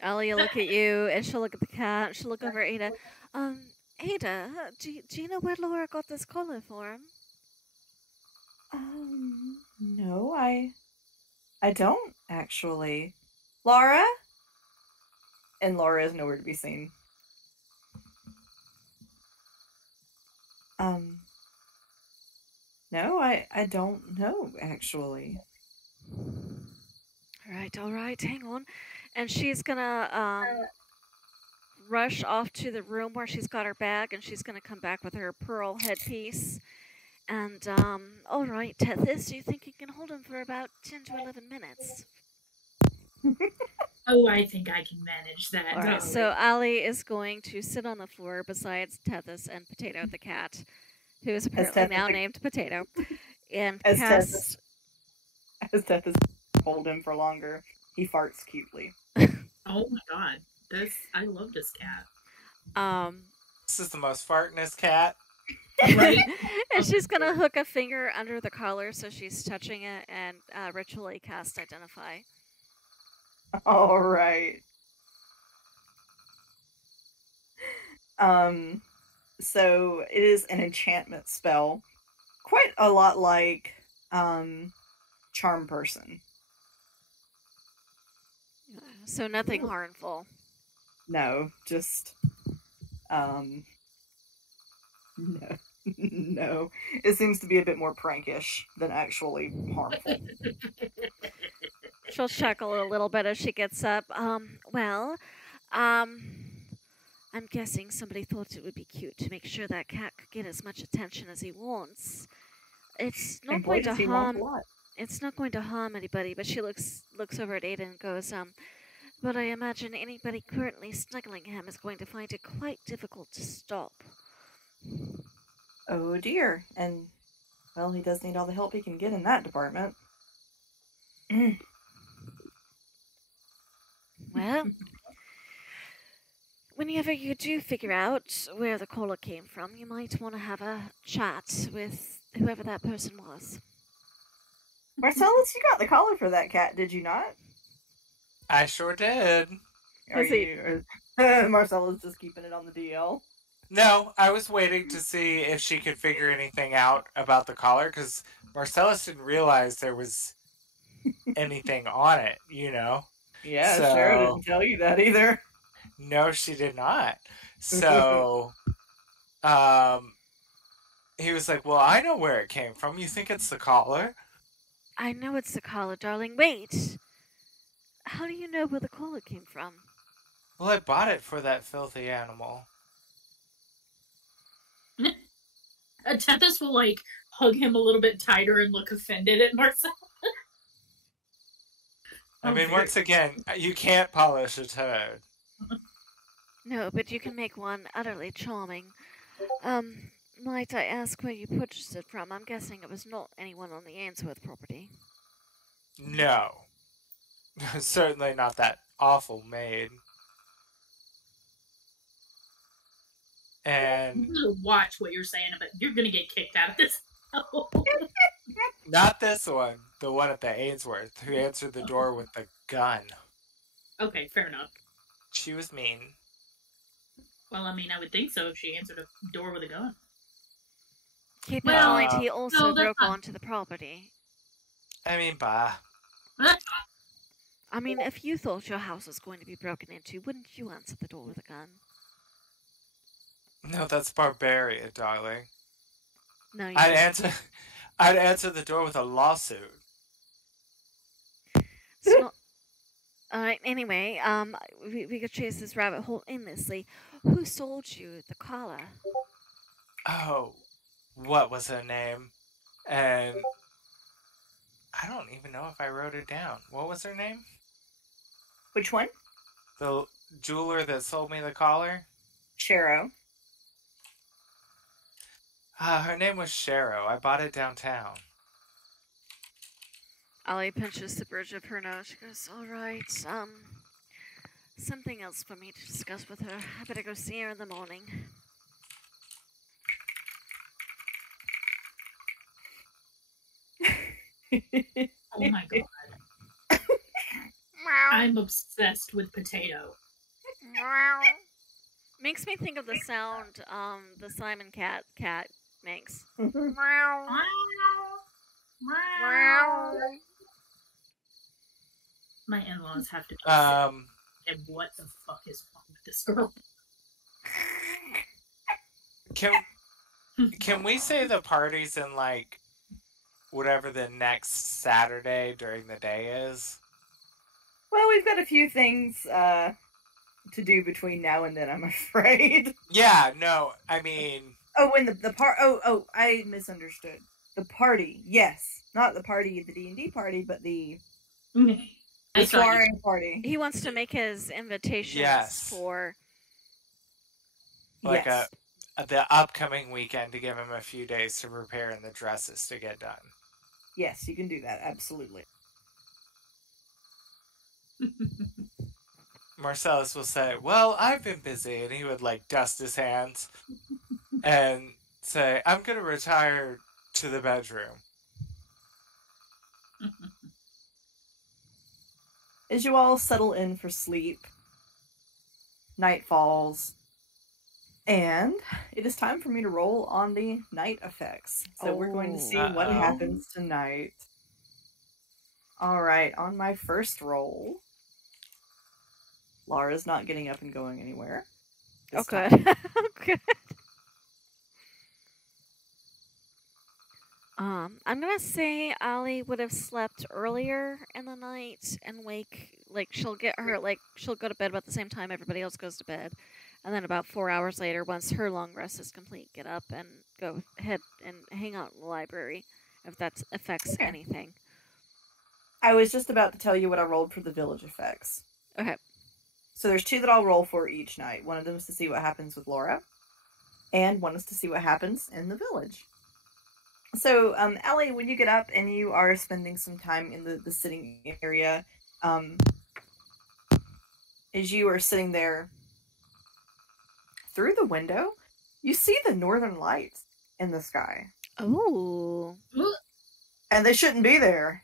Alli will look at you, and she'll look at the cat. And she'll look over at Ada. Ada, do you know where Laura got this collar for him? No, I don't actually. Laura? And Laura is nowhere to be seen. No, I don't know, actually. All right, hang on. And she's gonna rush off to the room where she's got her bag, and she's gonna come back with her pearl headpiece. And, all right, Tethys, do you think you can hold him for about 10 to 11 minutes? Oh, I think I can manage that. All right, so Alli is going to sit on the floor besides Tethys and Potato the cat, who is apparently now named Potato, and cast... As Tethys hold him for longer, he farts cutely. Oh my god, I love this cat. This is the most fartinest cat. Right? And she's gonna hook a finger under the collar so she's touching it and ritually cast Identify. All right. So it is an enchantment spell, quite a lot like Charm Person. So nothing harmful. No, just no. It seems to be a bit more prankish than actually harmful. She'll chuckle a little bit as she gets up. I'm guessing somebody thought it would be cute to make sure that cat could get as much attention as he wants. It's not going to harm. It's not going to harm anybody. But she looks over at Ada and goes, but I imagine anybody currently snuggling him is going to find it quite difficult to stop. Oh dear. And, well, he does need all the help he can get in that department. Well, whenever you do figure out where the collar came from, you might want to have a chat with whoever that person was. Marcellus, you got the collar for that cat, did you not? I sure did. Marcella's just keeping it on the DL. No, I was waiting to see if she could figure anything out about the collar, because Marcellus didn't realize there was anything on it, you know? Yeah, Sarah didn't tell you that either. No, she did not. So, he was like, well, I know where it came from. You think it's the collar? I know it's the collar, darling. Wait! How do you know where the collar came from? Well, I bought it for that filthy animal. Tethys will, like, hug him a little bit tighter and look offended at Marcellus. I mean, once again, you can't polish a toad. No, but you can make one utterly charming. Might I ask where you purchased it from? I'm guessing it was not anyone on the Ainsworth property. No. Certainly not that awful maid. And I'm gonna watch what you're saying, but you're gonna get kicked out of this. not this one. The one at the Ainsworth, who answered the door with the gun. Okay, fair enough. She was mean. Well, I mean, I would think so if she answered a door with a gun. Keep in mind, he also broke onto the property. I mean, bah. I mean, if you thought your house was going to be broken into, wouldn't you answer the door with a gun? No, that's barbarian, darling. No, you I'd answer the door with a lawsuit. So, alright, anyway, we could chase this rabbit hole endlessly. Who sold you the collar? Oh, what was her name? And I don't even know if I wrote it down. What was her name? Which one? The jeweler that sold me the collar? Shero. Her name was Shero. I bought it downtown. Alli pinches the bridge of her nose. She goes, all right, something else for me to discuss with her. I better go see her in the morning. Oh my god. I'm obsessed with potato. Makes me think of the sound the Simon cat makes. My in-laws have to be and what the fuck is wrong with this girl? Can we say the party's in like whatever the next Saturday during the day is? Well, we've got a few things to do between now and then, I'm afraid. Yeah, no, I mean... Oh, when the part... Oh, I misunderstood. The party, yes. Not the party, the D&D party, but the soiree party. He wants to make his invitations for... Like the upcoming weekend to give him a few days to prepare and the dresses to get done. Yes, you can do that, absolutely. Marcellus will say, well, I've been busy, and he would, like, dust his hands and say, I'm going to retire to the bedroom. As you all settle in for sleep, night falls, and it is time for me to roll on the night effects. So we're going to see what happens tonight. Alright, on my first roll, Laura's not getting up and going anywhere. Okay. Okay. I'm gonna say Alli would have slept earlier in the night and she'll go to bed about the same time everybody else goes to bed. And then about 4 hours later, once her long rest is complete, get up and go ahead and hang out in the library, if that affects anything. I was just about to tell you what I rolled for the village effects. Okay. So there's 2 that I'll roll for each night. One of them is to see what happens with Laura, and one is to see what happens in the village. So, Alli, when you get up and you are spending some time in the sitting area, as you are sitting there, through the window, you see the northern lights in the sky. Oh. And they shouldn't be there.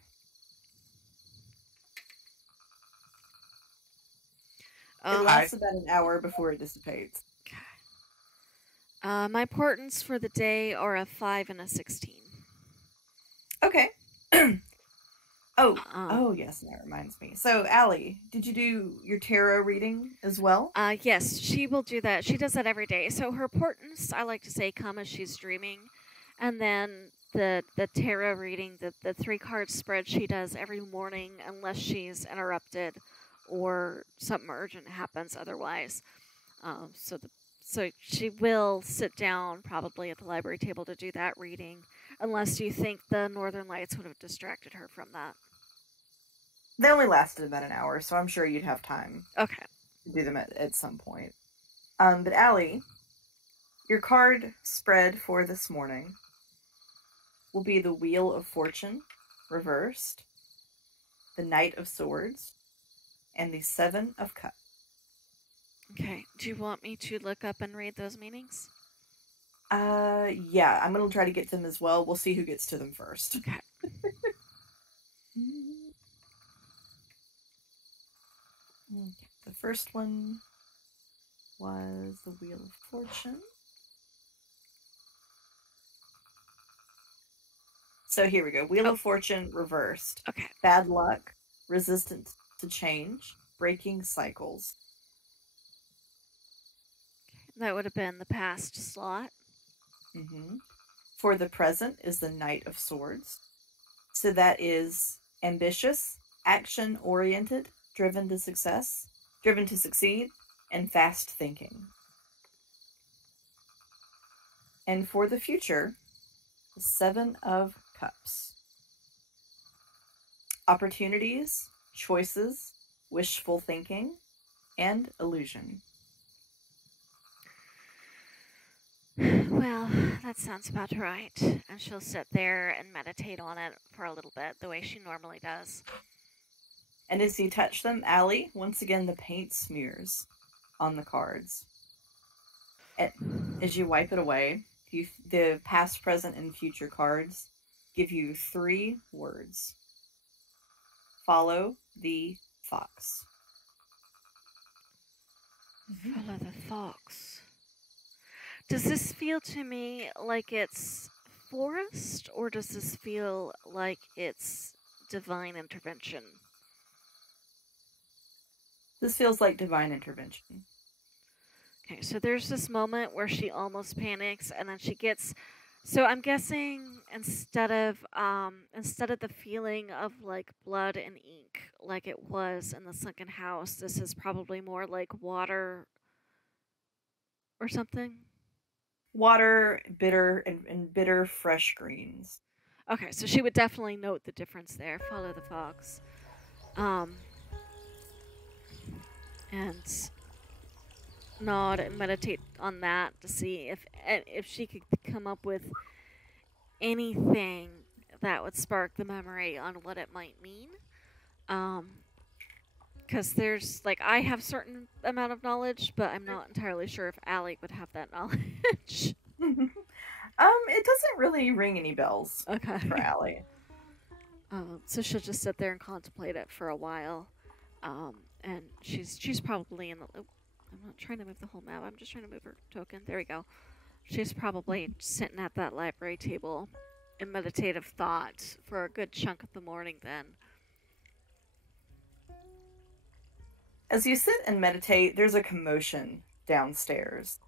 It lasts about an hour before it dissipates. My portents for the day are a 5 and a 16. Okay. Oh, yes, that reminds me. So, Alli, did you do your tarot reading as well? Yes, she will do that. She does that every day. So her portents, I like to say, come as she's dreaming. And then the tarot reading, the 3-card spread she does every morning unless she's interrupted or something urgent happens otherwise. So she will sit down probably at the library table to do that reading, unless you think the northern lights would have distracted her from that. They only lasted about an hour, so I'm sure you'd have time to do them at some point. But Alli, your card spread for this morning will be the Wheel of Fortune reversed, the Knight of Swords, and the 7 of Cups. Okay. Do you want me to look up and read those meanings? Yeah, I'm going to try to get to them as well. We'll see who gets to them first. Okay. The first one was the Wheel of Fortune. So here we go. Wheel of Fortune reversed. Okay. Bad luck, resistance to change, breaking cycles. That would have been the past slot. For the present is the Knight of Swords. So that is ambitious, action-oriented, driven to succeed, and fast thinking. And for the future, the 7 of Cups. Opportunities, choices, wishful thinking, and illusion. Well, That sounds about right. And she'll sit there and meditate on it for a little bit, the way she normally does. And as you touch them, Alli, once again the paint smears on the cards. And as you wipe it away, the past, present, and future cards give you 3 words. Follow the fox. Follow the fox. Does this feel to me like it's forest, or does this feel like it's divine intervention? This feels like divine intervention. Okay, so there's this moment where she almost panics, and then she gets. So I'm guessing instead of the feeling of like blood and ink, like it was in the sunken house, this is probably more like water or something. Water, bitter, and bitter fresh greens. Okay, so she would definitely note the difference there. Follow the fox. And nod and meditate on that to see if she could come up with anything that would spark the memory on what it might mean. Because there's, like, I have certain amount of knowledge, but I'm not entirely sure if Alli would have that knowledge. It doesn't really ring any bells for Alli. So she'll just sit there and contemplate it for a while. And she's probably in the... Oh, I'm not trying to move the whole map. I'm just trying to move her token. There we go. She's probably sitting at that library table in meditative thought for a good chunk of the morning then. As you sit and meditate, there's a commotion downstairs.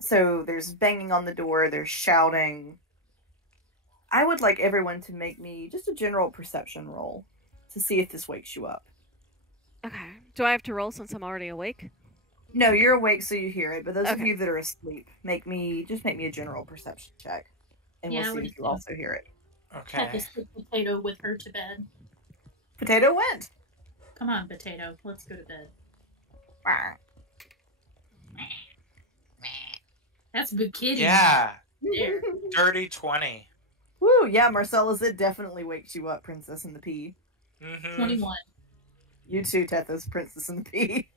So there's banging on the door, there's shouting. I would like everyone to make me just a general perception roll to see if this wakes you up. Okay. Do I have to roll since I'm already awake? No, you're awake so you hear it, but those of Okay. you that are asleep, make me a general perception check. And Yeah, I we'll see would if you do. also hear it. Okay. Tethys put Potato with her to bed. Potato went. Come on, Potato. Let's go to bed. That's a good kitty. Yeah. There. Dirty 20. Woo, yeah, Marcellus, it definitely wakes you up, Princess and the Pea. Mm-hmm. 21. You too, Tethys, Princess and the Pea.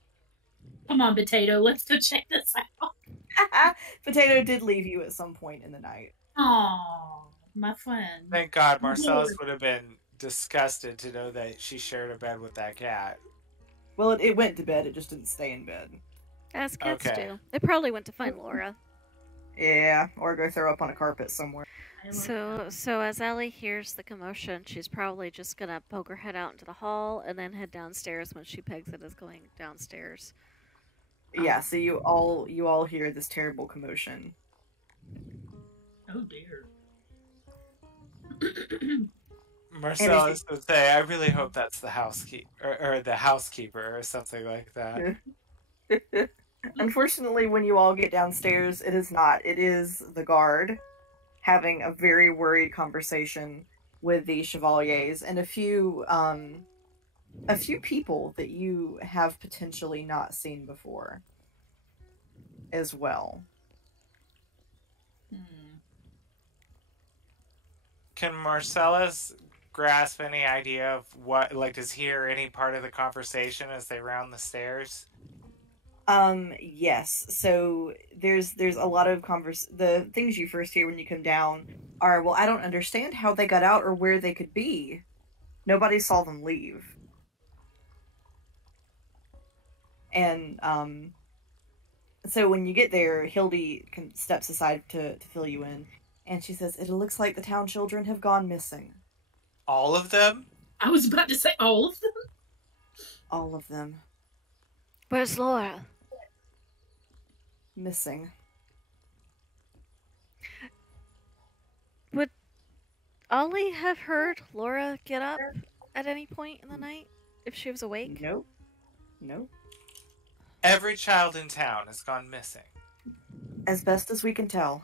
Come on, Potato. Let's go check this out. Potato did leave you at some point in the night. Aww, my friend. Thank God Marcellus would have been disgusted to know that she shared a bed with that cat. Well, it went to bed, it just didn't stay in bed. As cats Okay. do. They probably went to find Laura. Yeah, or go throw up on a carpet somewhere. So as Alli hears the commotion, she's probably just gonna poke her head out into the hall and then head downstairs when she pegs it as going downstairs. Yeah, so you all hear this terrible commotion. Oh dear. Marcellus would say, I really hope that's the housekeeper, or the housekeeper, or something like that. Unfortunately, when you all get downstairs, it is not. It is the guard having a very worried conversation with the chevaliers and a few people that you have potentially not seen before as well. Can Marcellus grasp any idea of what, like, does he hear any part of the conversation as they round the stairs? Yes. So there's a lot of the things you first hear when you come down are, well, I don't understand how they got out or where they could be. Nobody saw them leave. And, so when you get there, Hildy steps aside to fill you in, and she says, it looks like the town children have gone missing. All of them? I was about to say all of them. All of them. Where's Laura? Missing. Would Alli have heard Laura get up at any point in the night if she was awake? Nope. Nope. Every child in town has gone missing. As best as we can tell.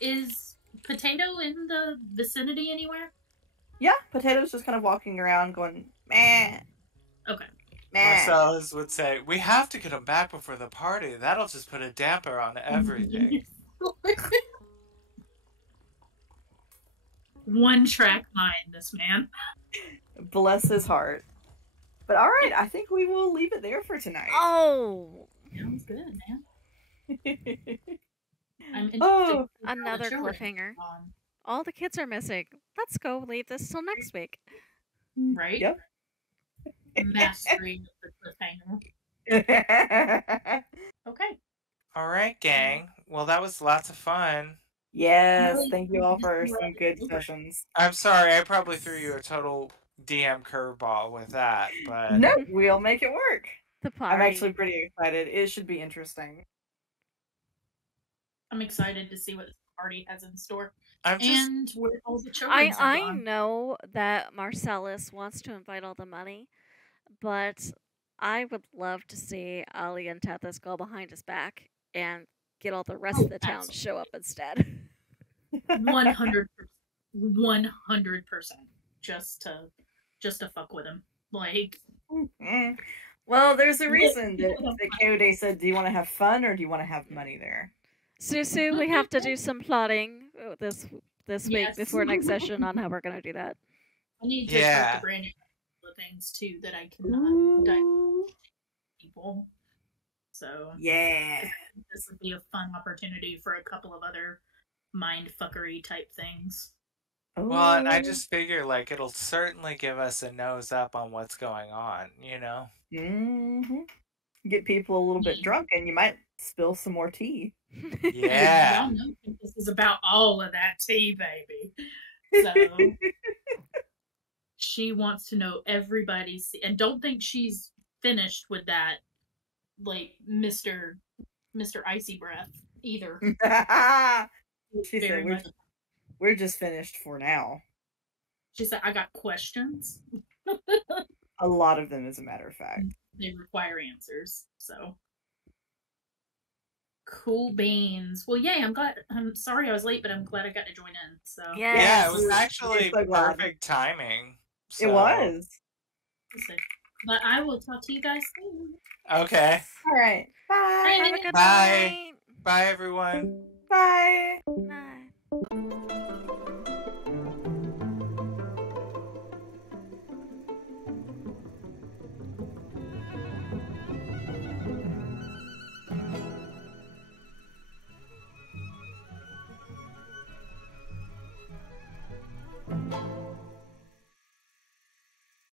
Is Potato in the vicinity anywhere? Yeah, Potato's just kind of walking around going, meh, Okay. meh. Marcellus would say, we have to get him back before the party. That'll just put a damper on everything. One track mind, this man. Bless his heart. But all right, I think we will leave it there for tonight. Oh, Sounds good, man. I'm interested Oh, to see how the another show is cliffhanger. on, All the kids are missing. Let's go leave this till next week. right? Yep. Mastery of the cliffhanger. Okay. All right, gang. Well, that was lots of fun. Yes, thank you all for some good sessions. I'm sorry, I probably threw you a total DM curveball with that, but No, we'll make it work. The party. I'm actually pretty excited. It should be interesting. I'm excited to see what this party has in store. I'm just And where all the children have I gone. know that Marcellus wants to invite all the money, but I would love to see Alli and Tethys go behind his back and get all the rest of the town to show up instead. 100%. 100%. Just to fuck with him. Like, Mm. Well, there's a reason that Coyote said, do you want to have fun or do you want to have money there? Susu, we have to do some plotting this week Yes. before next session on how we're gonna do that. I need to Yeah. talk to Brandon about the things too that I cannot divulge Ooh. to people. So Yeah. this would be a fun opportunity for a couple of other mind fuckery type things. well, and I just figure like it'll certainly give us a nose up on what's going on, you know? Mm-hmm. Get people a little bit drunk and you might spill some more tea. Yeah. Y'all know this is about all of that tea, baby. So she wants to know everybody's, and don't think she's finished with that, like Mr. Icy Breath either. She Very said, much. we're just finished for now. She said, I got questions. A lot of them, as a matter of fact. They require answers. So cool beans. Well, yay! I'm sorry I was late, but I'm glad I got to join in. So Yes. Yeah, it was we're actually so glad. perfect timing. It was. But I will talk to you guys soon. Okay. All right. Bye. Have a good Bye. night. Bye, everyone. Bye.